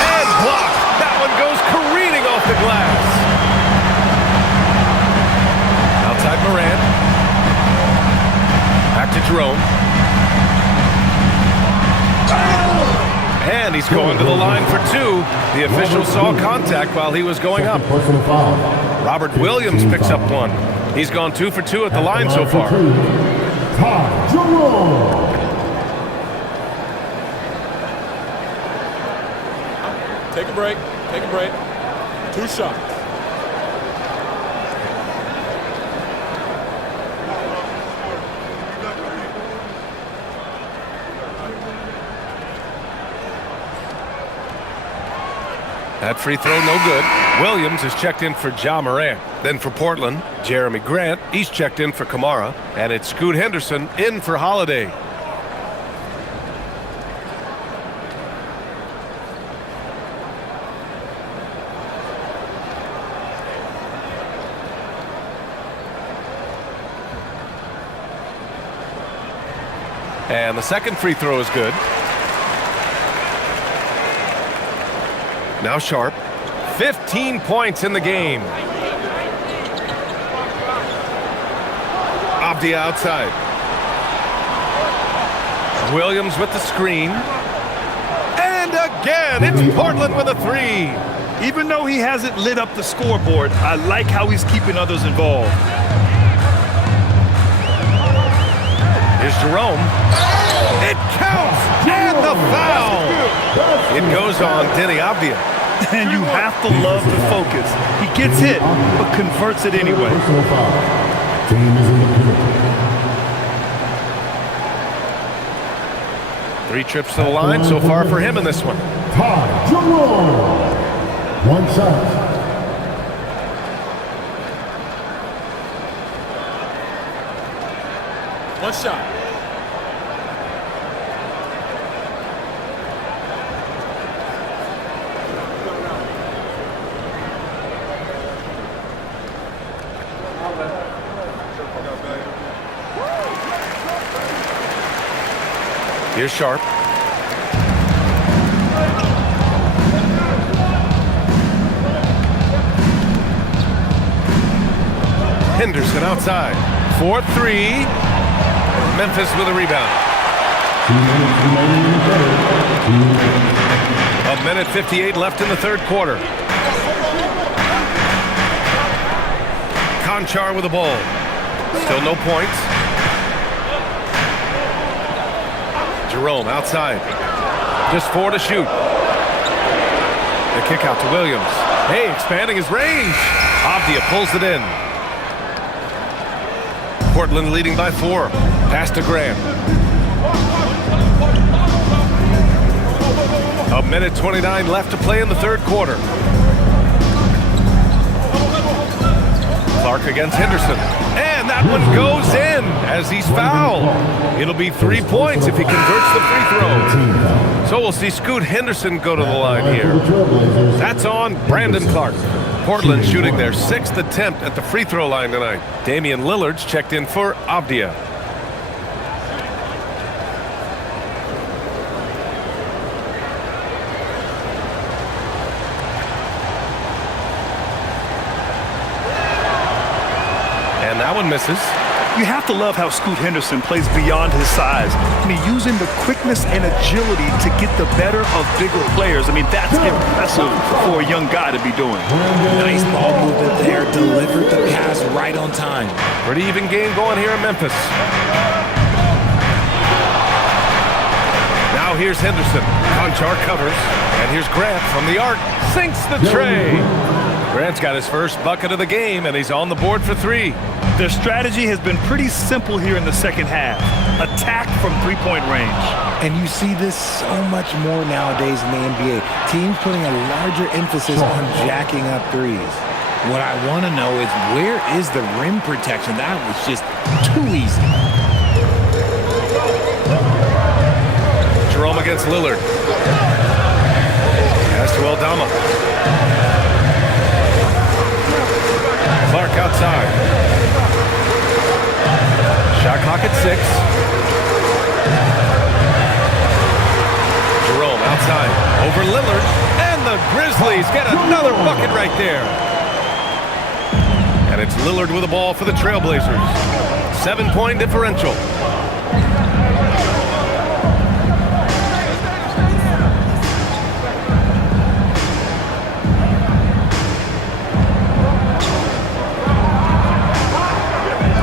And blocked. That one goes careening off the glass. Outside Morant. Back to Jerome. And he's going to the line for 2. The official saw contact while he was going up. Robert Williams picks up 1. He's gone 2 for 2 at the line so far. Take a break. Take a break. 2 shots. That free throw, no good. Williams is checked in for Ja Morant. Then for Portland, Jeremy Grant. He's checked in for Kamara. And it's Scoot Henderson in for Holiday. And the second free throw is good. Now Sharp. 15 points in the game. Avdia outside. Williams with the screen. And again, it's Portland with a 3. Even though he hasn't lit up the scoreboard, I like how he's keeping others involved. Here's Jerome. It counts! And the foul! It goes on Denny Avdia. And you have to love the focus. He gets hit, but converts it anyway. 3 trips to the line so far for him in this one. Jerome. 1 shot. One shot. Here's Sharp. Henderson outside. 4-3. Memphis with a rebound. 1:58 left in the third quarter. Conchar with the ball. Still no points. Jerome outside. Just 4 to shoot. The kick out to Williams. Hey, expanding his range. Avdia pulls it in. Portland leading by 4. Pass to Grant. 1:29 left to play in the third quarter. Clark against Henderson. And that one goes in as he's fouled. It'll be 3 points if he converts the free throw. So we'll see Scoot Henderson go to the line here. That's on Brandon Clark. Portland shooting their 6th attempt at the free throw line tonight. Damian Lillard's checked in for Avdia. And that one misses. You have to love how Scoot Henderson plays beyond his size. I mean, using the quickness and agility to get the better of bigger players. I mean, that's impressive for a young guy to be doing. Nice ball movement there. Delivered the pass right on time. Pretty even game going here in Memphis. Now here's Henderson. Conchar covers. And here's Grant from the arc. Sinks the tray. Grant's got his first bucket of the game, and he's on the board for 3. Their strategy has been pretty simple here in the second half. Attack from three-point range. And you see this so much more nowadays in the NBA. Teams putting a larger emphasis on jacking up threes. What I want to know is, where is the rim protection? That was just too easy. Jerome against Lillard. Pass to Aldama. Clark outside. Shot clock at 6. Jerome outside. Over Lillard. And the Grizzlies get another bucket right there. And it's Lillard with the ball for the Trailblazers. 7-point differential.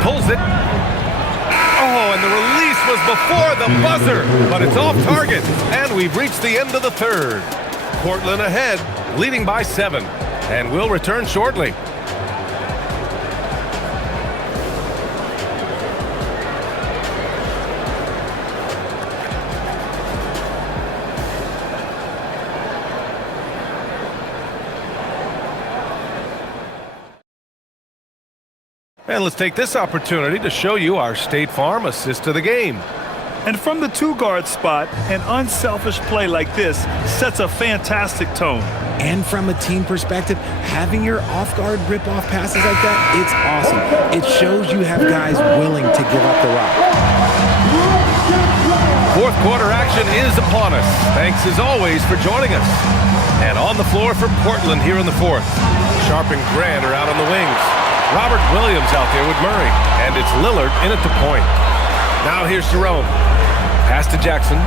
Pulls it. Oh, and the release was before the buzzer, but it's off target, and we've reached the end of the third. Portland ahead, leading by 7, and we'll return shortly. And let's take this opportunity to show you our State Farm assist to the game. And from the two-guard spot, an unselfish play like this sets a fantastic tone. And from a team perspective, having your off-guard rip-off passes like that, it's awesome. It shows you have guys willing to give up the rock. Fourth quarter action is upon us. Thanks as always for joining us. And on the floor for Portland here in the fourth. Sharp and Grant are out on the wings. Robert Williams out there with Murray. And it's Lillard in at the point. Now here's Jerome. Pass to Jackson.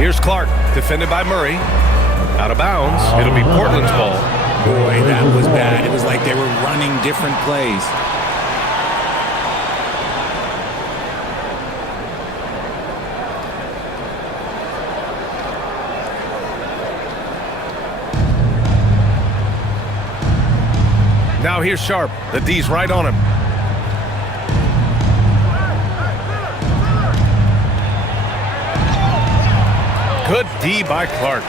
Here's Clark, defended by Murray. Out of bounds. It'll be Portland's ball. Boy, that was bad. It was like they were running different plays. Now here's Sharp. The D's right on him. Good D by Clark.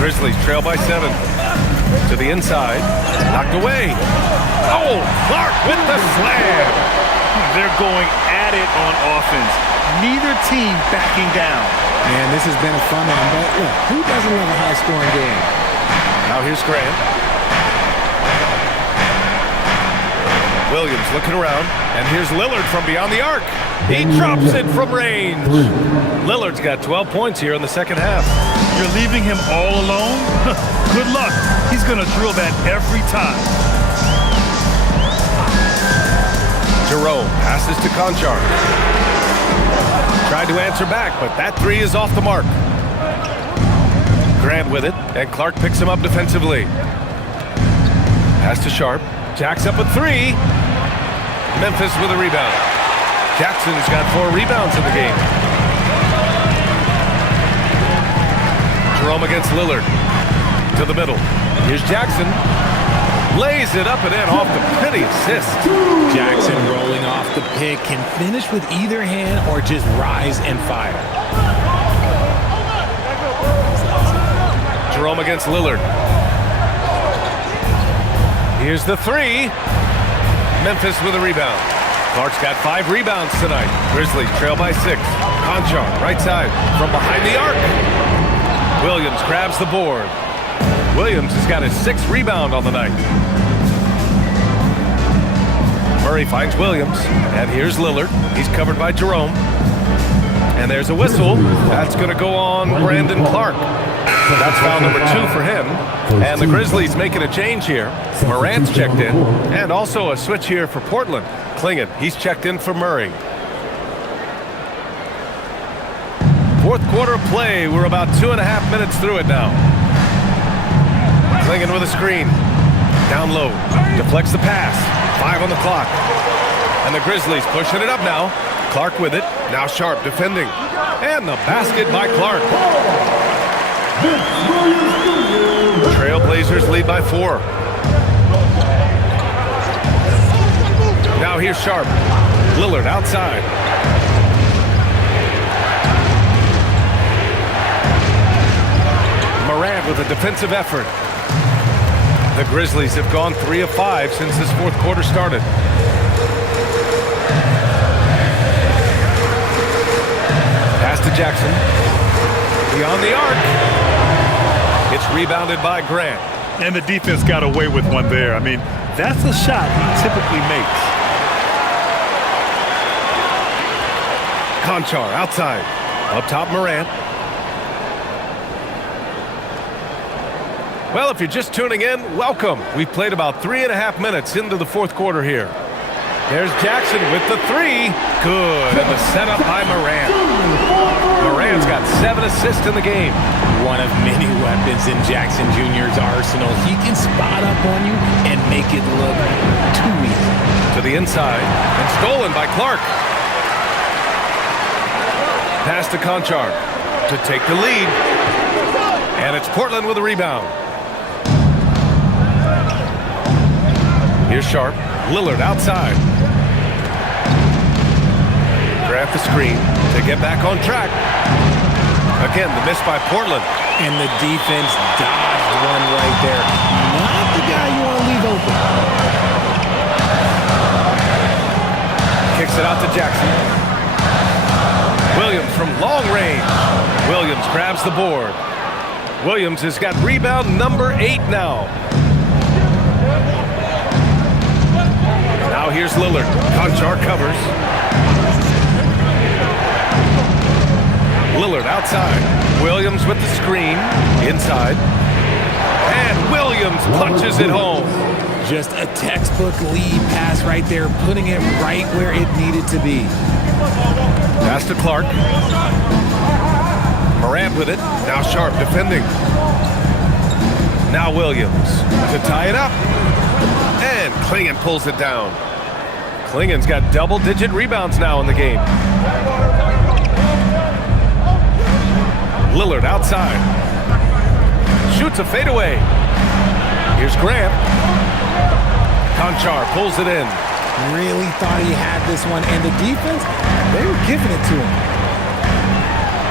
Grizzlies trail by 7. To the inside. Knocked away. Oh, Clark with the slam. They're going at it on offense. Neither team backing down. Man, this has been a fun one, but look, who doesn't love a high-scoring game? Now here's Grant. Williams looking around, and here's Lillard from beyond the arc. He drops it from range. Lillard's got 12 points here in the second half. You're leaving him all alone? Good luck. He's going to drill that every time. Jerome passes to Conchar. Tried to answer back, but that 3 is off the mark. Grant with it, and Clark picks him up defensively. Pass to Sharp. Jacks up a 3. Memphis with a rebound. Jackson's got 4 rebounds in the game. Jerome against Lillard. To the middle. Here's Jackson. Lays it up and in off the pretty assist. Jackson rolling off the pick, can finish with either hand or just rise and fire. Jerome against Lillard. Here's the 3. Memphis with a rebound. Clark's got 5 rebounds tonight. Grizzlies trail by 6. Conchar, right side, from behind the arc. Williams grabs the board. Williams has got his 6th rebound on the night. Murray finds Williams, and here's Lillard. He's covered by Jerome. And there's a whistle. That's going to go on Brandon Clark. That's foul number 2 for him. And the Grizzlies making a change here. Morant's checked in. And also a switch here for Portland. Clingan, he's checked in for Murray. Fourth quarter play. We're about 2.5 minutes through it now. Clingan with a screen. Down low. Deflects the pass. 5 on the clock. And the Grizzlies pushing it up now. Clark with it. Now Sharp defending. And the basket by Clark. Trailblazers lead by 4. Now here's Sharp. Lillard outside. Morant with a defensive effort. The Grizzlies have gone 3 of 5 since this fourth quarter started. Pass to Jackson. Beyond the arc. It's rebounded by Grant. And the defense got away with one there. I mean, that's a shot he typically makes. Conchar outside. Up top, Morant. Well, if you're just tuning in, welcome. We've played about 3.5 minutes into the fourth quarter here. There's Jackson with the 3. Good. And the setup by Morant. Morant's got 7 assists in the game. One of many weapons in Jackson Jr.'s arsenal. He can spot up on you and make it look too easy. To the inside. And stolen by Clark. Pass to Conchar to take the lead. And it's Portland with a rebound. Here's Sharp. Lillard outside. Grab the screen to get back on track. Again, the miss by Portland. And the defense dodged one right there. Not the guy you want to leave open. Kicks it out to Jackson. Williams from long range. Williams grabs the board. Williams has got rebound number 8 now. Now here's Lillard. Conchar covers. Lillard outside. Williams with the screen. Inside. And Williams punches it home. Just a textbook lead pass right there, putting it right where it needed to be. Pass to Clark. Morant with it. Now Sharp defending. Now Williams to tie it up. And Clingan pulls it down. Clingan's got double-digit rebounds now in the game. Lillard outside. Shoots a fadeaway. Here's Grant. Conchar pulls it in. Really thought he had this one, and the defense, they were giving it to him.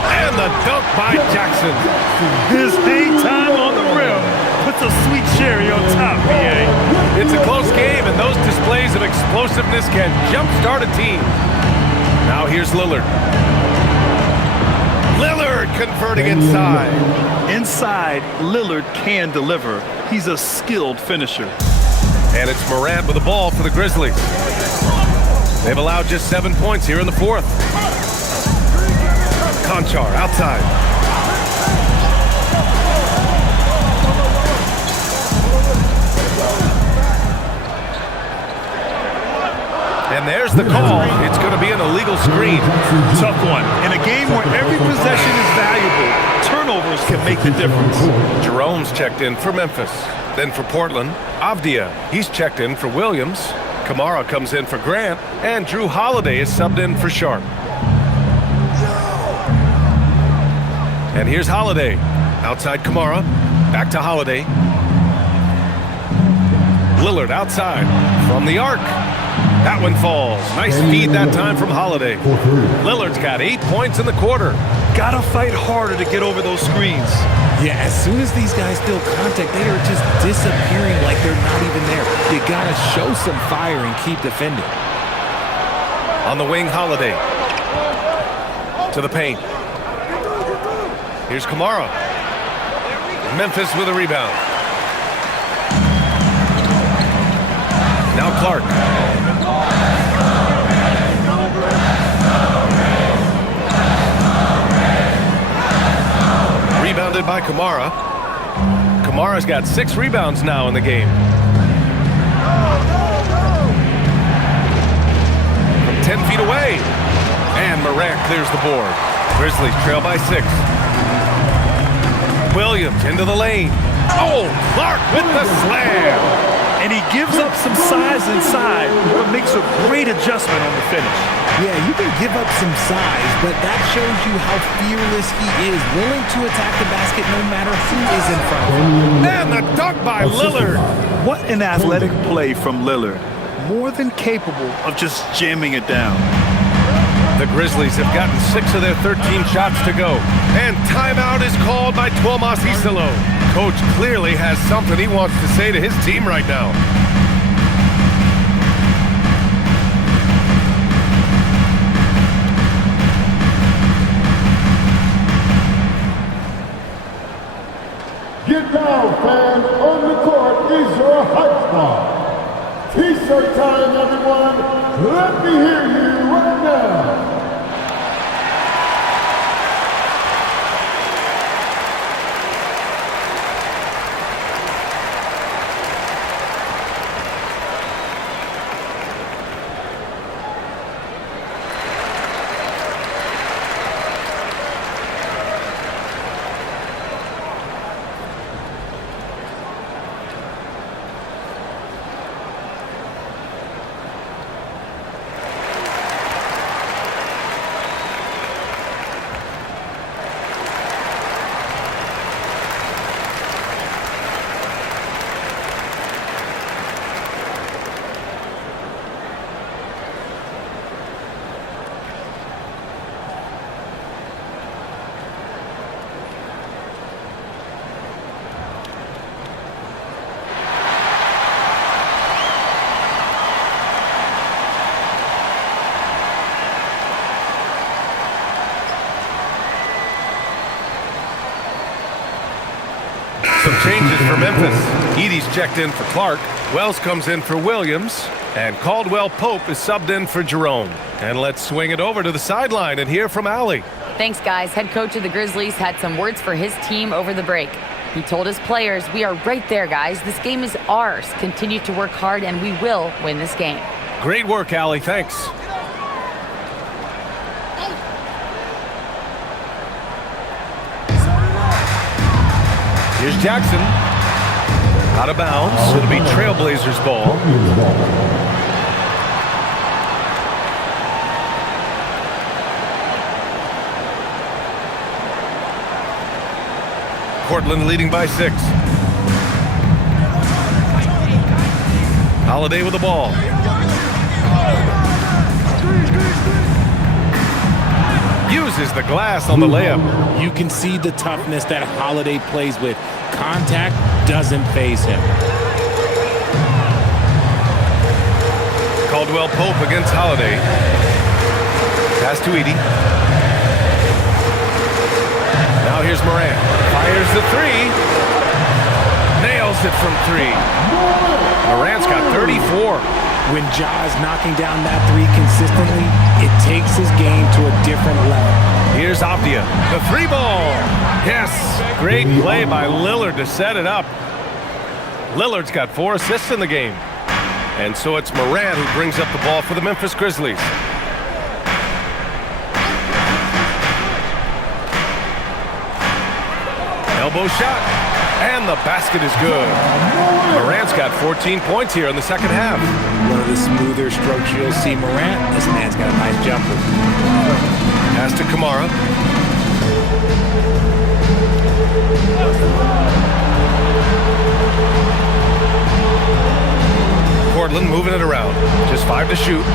And the dunk by Jackson. His hang time on the rim puts a sweet cherry on top, BA. It's a close game, and those displays of explosiveness can jumpstart a team. Now here's Lillard. Lillard converting inside. Inside, Lillard can deliver. He's a skilled finisher. And it's Morant with the ball for the Grizzlies. They've allowed just 7 points here in the fourth. Conchar outside. And there's the call. It's going to be an illegal screen. Tough one. In a game where every possession is valuable, turnovers can make the difference. Jerome's checked in for Memphis. Then for Portland, Avdia. He's checked in for Williams. Kamara comes in for Grant. And Drew Holiday is subbed in for Sharp. And here's Holiday. Outside Kamara. Back to Holiday. Lillard outside. From the arc. That one falls. Nice feed that time from Holiday. Lillard's got 8 points in the quarter. Gotta fight harder to get over those screens. Yeah, as soon as these guys feel contact, they are just disappearing like they're not even there. You gotta show some fire and keep defending. On the wing, Holiday. To the paint. Here's Kamara. Memphis with a rebound. Now Clark. Rebounded fielded by Kamara. Kamara's got 6 rebounds now in the game. From 10 feet away. And Morant clears the board. Grizzlies trail by 6. Williams into the lane. Oh, Clark with the slam. And he gives up some size inside, but makes a great adjustment on the finish. Yeah, you can give up some size, but that shows you how fearless he is, willing to attack the basket no matter who is in front of him. And the dunk by Lillard. What an athletic play from Lillard. More than capable of just jamming it down. The Grizzlies have gotten 6 of their 13 shots to go. And timeout is called by Tuomas Isalo. Coach clearly has something he wants to say to his team right now. Get down, fans. On the court is your hype squad. T-shirt time, everyone. Let me hear you right now. Some changes for Memphis. Edey's checked in for Clark. Wells comes in for Williams. And Caldwell Pope is subbed in for Jerome. And let's swing it over to the sideline and hear from Allie. Thanks, guys. Head coach of the Grizzlies had some words for his team over the break. He told his players, "We are right there, guys. This game is ours. Continue to work hard, and we will win this game." Great work, Allie. Thanks. Here's Jackson. Out of bounds. It'll be Trailblazers ball. Portland leading by 6. Holiday with the ball. Uses the glass on the layup. You can see the toughness that Holiday plays with. Contact doesn't faze him. Caldwell Pope against Holiday. Pass to Edey. Now here's Morant. Fires the 3. Nails it from 3. Morant's got 34. When Ja's knocking down that 3 consistently, it takes his game to a different level. Here's Avdia. The 3 ball. Yes. Great play by Lillard to set it up. Lillard's got 4 assists in the game. And so it's Morant who brings up the ball for the Memphis Grizzlies. Elbow shot. And the basket is good. Morant's got 14 points here in the second half. One of the smoother strokes you'll see Morant. This man's got a nice jumper. Pass to Kamara. Portland moving it around. Just 5 to shoot.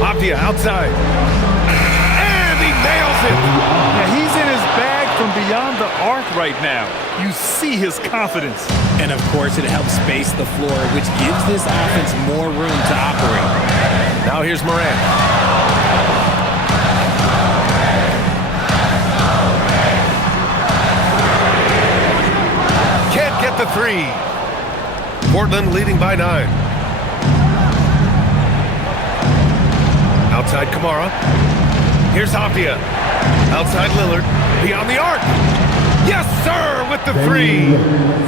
Avdia outside. And he nails it. Yeah, he's in his bag from beyond the arc right now. You see his confidence. And of course, it helps space the floor, which gives this offense more room to operate. Now here's Morant. Can't get the 3. Portland leading by 9. Outside Kamara. Here's Avdia. Outside Lillard. Beyond the arc. Yes, sir, with the three.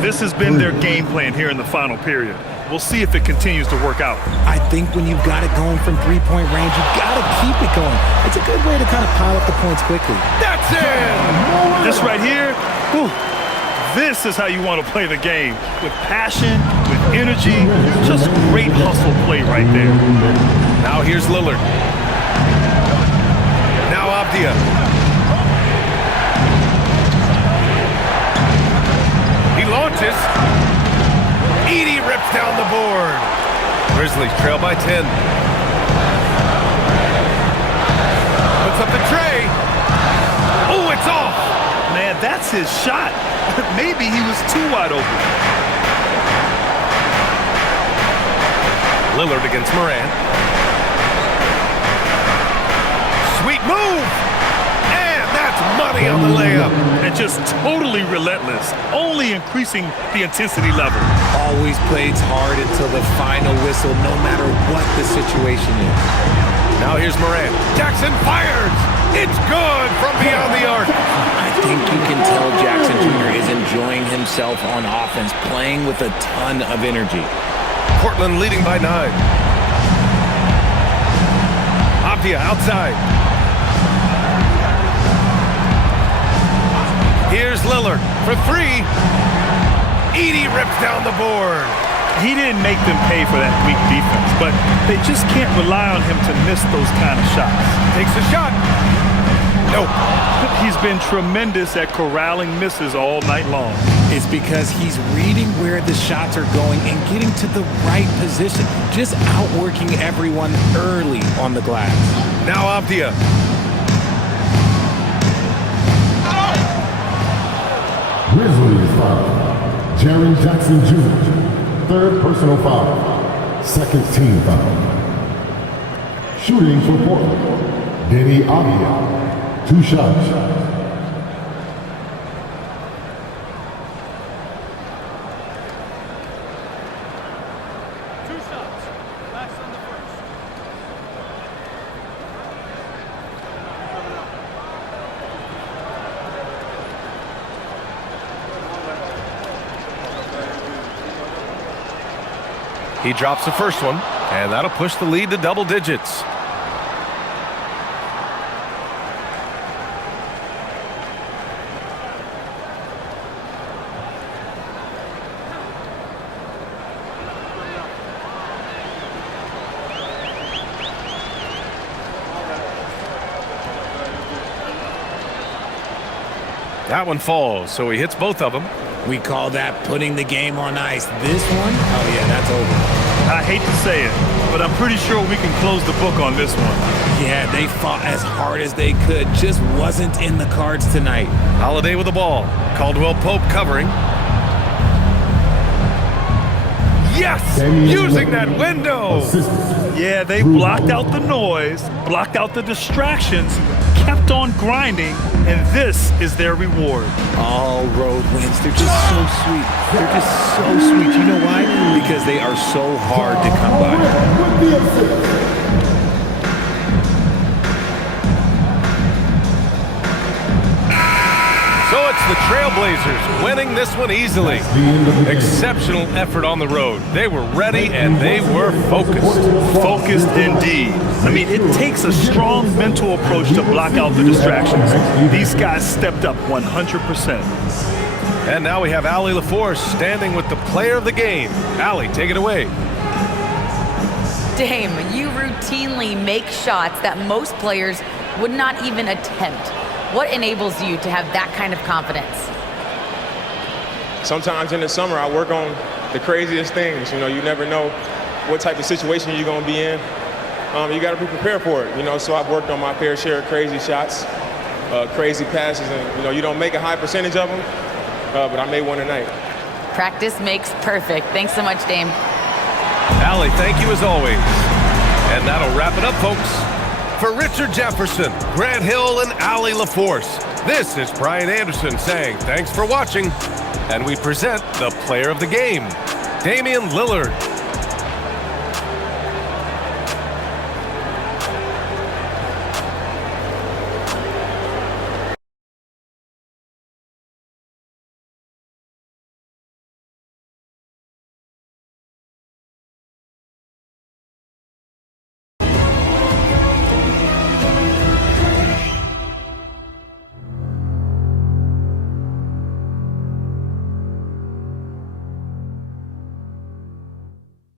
This has been their game plan here in the final period. We'll see if it continues to work out. I think when you've got it going from three-point range, you've got to keep it going. It's a good way to kind of pile up the points quickly. That's it! This right here, whew, this is how you want to play the game. With passion, with energy, just great hustle play right there. Now here's Lillard. Now Avdia. He launches. Edey rips down the board. Grizzlies trail by 10. Puts up the tray. Oh, it's off. Man, that's his shot. Maybe he was too wide open. Lillard against Moran. Sweet move. And that's money on the layup. And just totally relentless, only increasing the intensity level. Always plays hard until the final whistle, no matter what the situation is. Now here's Moran. Jackson fires. It's good from beyond the arc. I think you can tell Jackson Jr. is enjoying himself on offense, playing with a ton of energy. Portland leading by 9. Avdia outside. Here's Lillard for 3. Edey rips down the board. He didn't make them pay for that weak defense, but they just can't rely on him to miss those kind of shots. Takes a shot. Nope. He's been tremendous at corralling misses all night long. It's because he's reading where the shots are going and getting to the right position, just outworking everyone early on the glass. Now Avdia. Grizzlies foul. Jaren Jackson Jr. Third personal foul. Second team foul. Shooting for Portland. Denny Avdia. 2 shots. He drops the first one, and that'll push the lead to double digits. That one falls, so he hits both of them. We call that putting the game on ice. This one, oh yeah, that's over. I hate to say it, but I'm pretty sure we can close the book on this one. Yeah, they fought as hard as they could. Just wasn't in the cards tonight. Holiday with the ball. Caldwell Pope covering. Yes! Using that window! Yeah, they blocked out the noise, blocked out the distractions, kept on grinding, and this is their reward. All road wins. They're just so sweet. They're just so sweet. You know why? Because they are so hard to come by. So it's the Trailblazers winning this one easily. Exceptional effort on the road. They were ready and they were focused. Focused indeed. I mean, it takes a strong mental approach to block out the distractions. These guys stepped up 100%. And now we have Allie LaForce standing with the player of the game. Allie, take it away. Dame, you routinely make shots that most players would not even attempt. What enables you to have that kind of confidence? Sometimes in the summer, I work on the craziest things. You know, you never know what type of situation you're going to be in. You got to be prepared for it. You know, so I've worked on my fair share of crazy shots, crazy passes, and you know, you don't make a high percentage of them, but I made one tonight. Practice makes perfect. Thanks so much, Dame. Allie, thank you as always. And that'll wrap it up, folks. For Richard Jefferson, Grant Hill, and Allie LaForce, this is Brian Anderson saying thanks for watching, and we present the player of the game, Damian Lillard.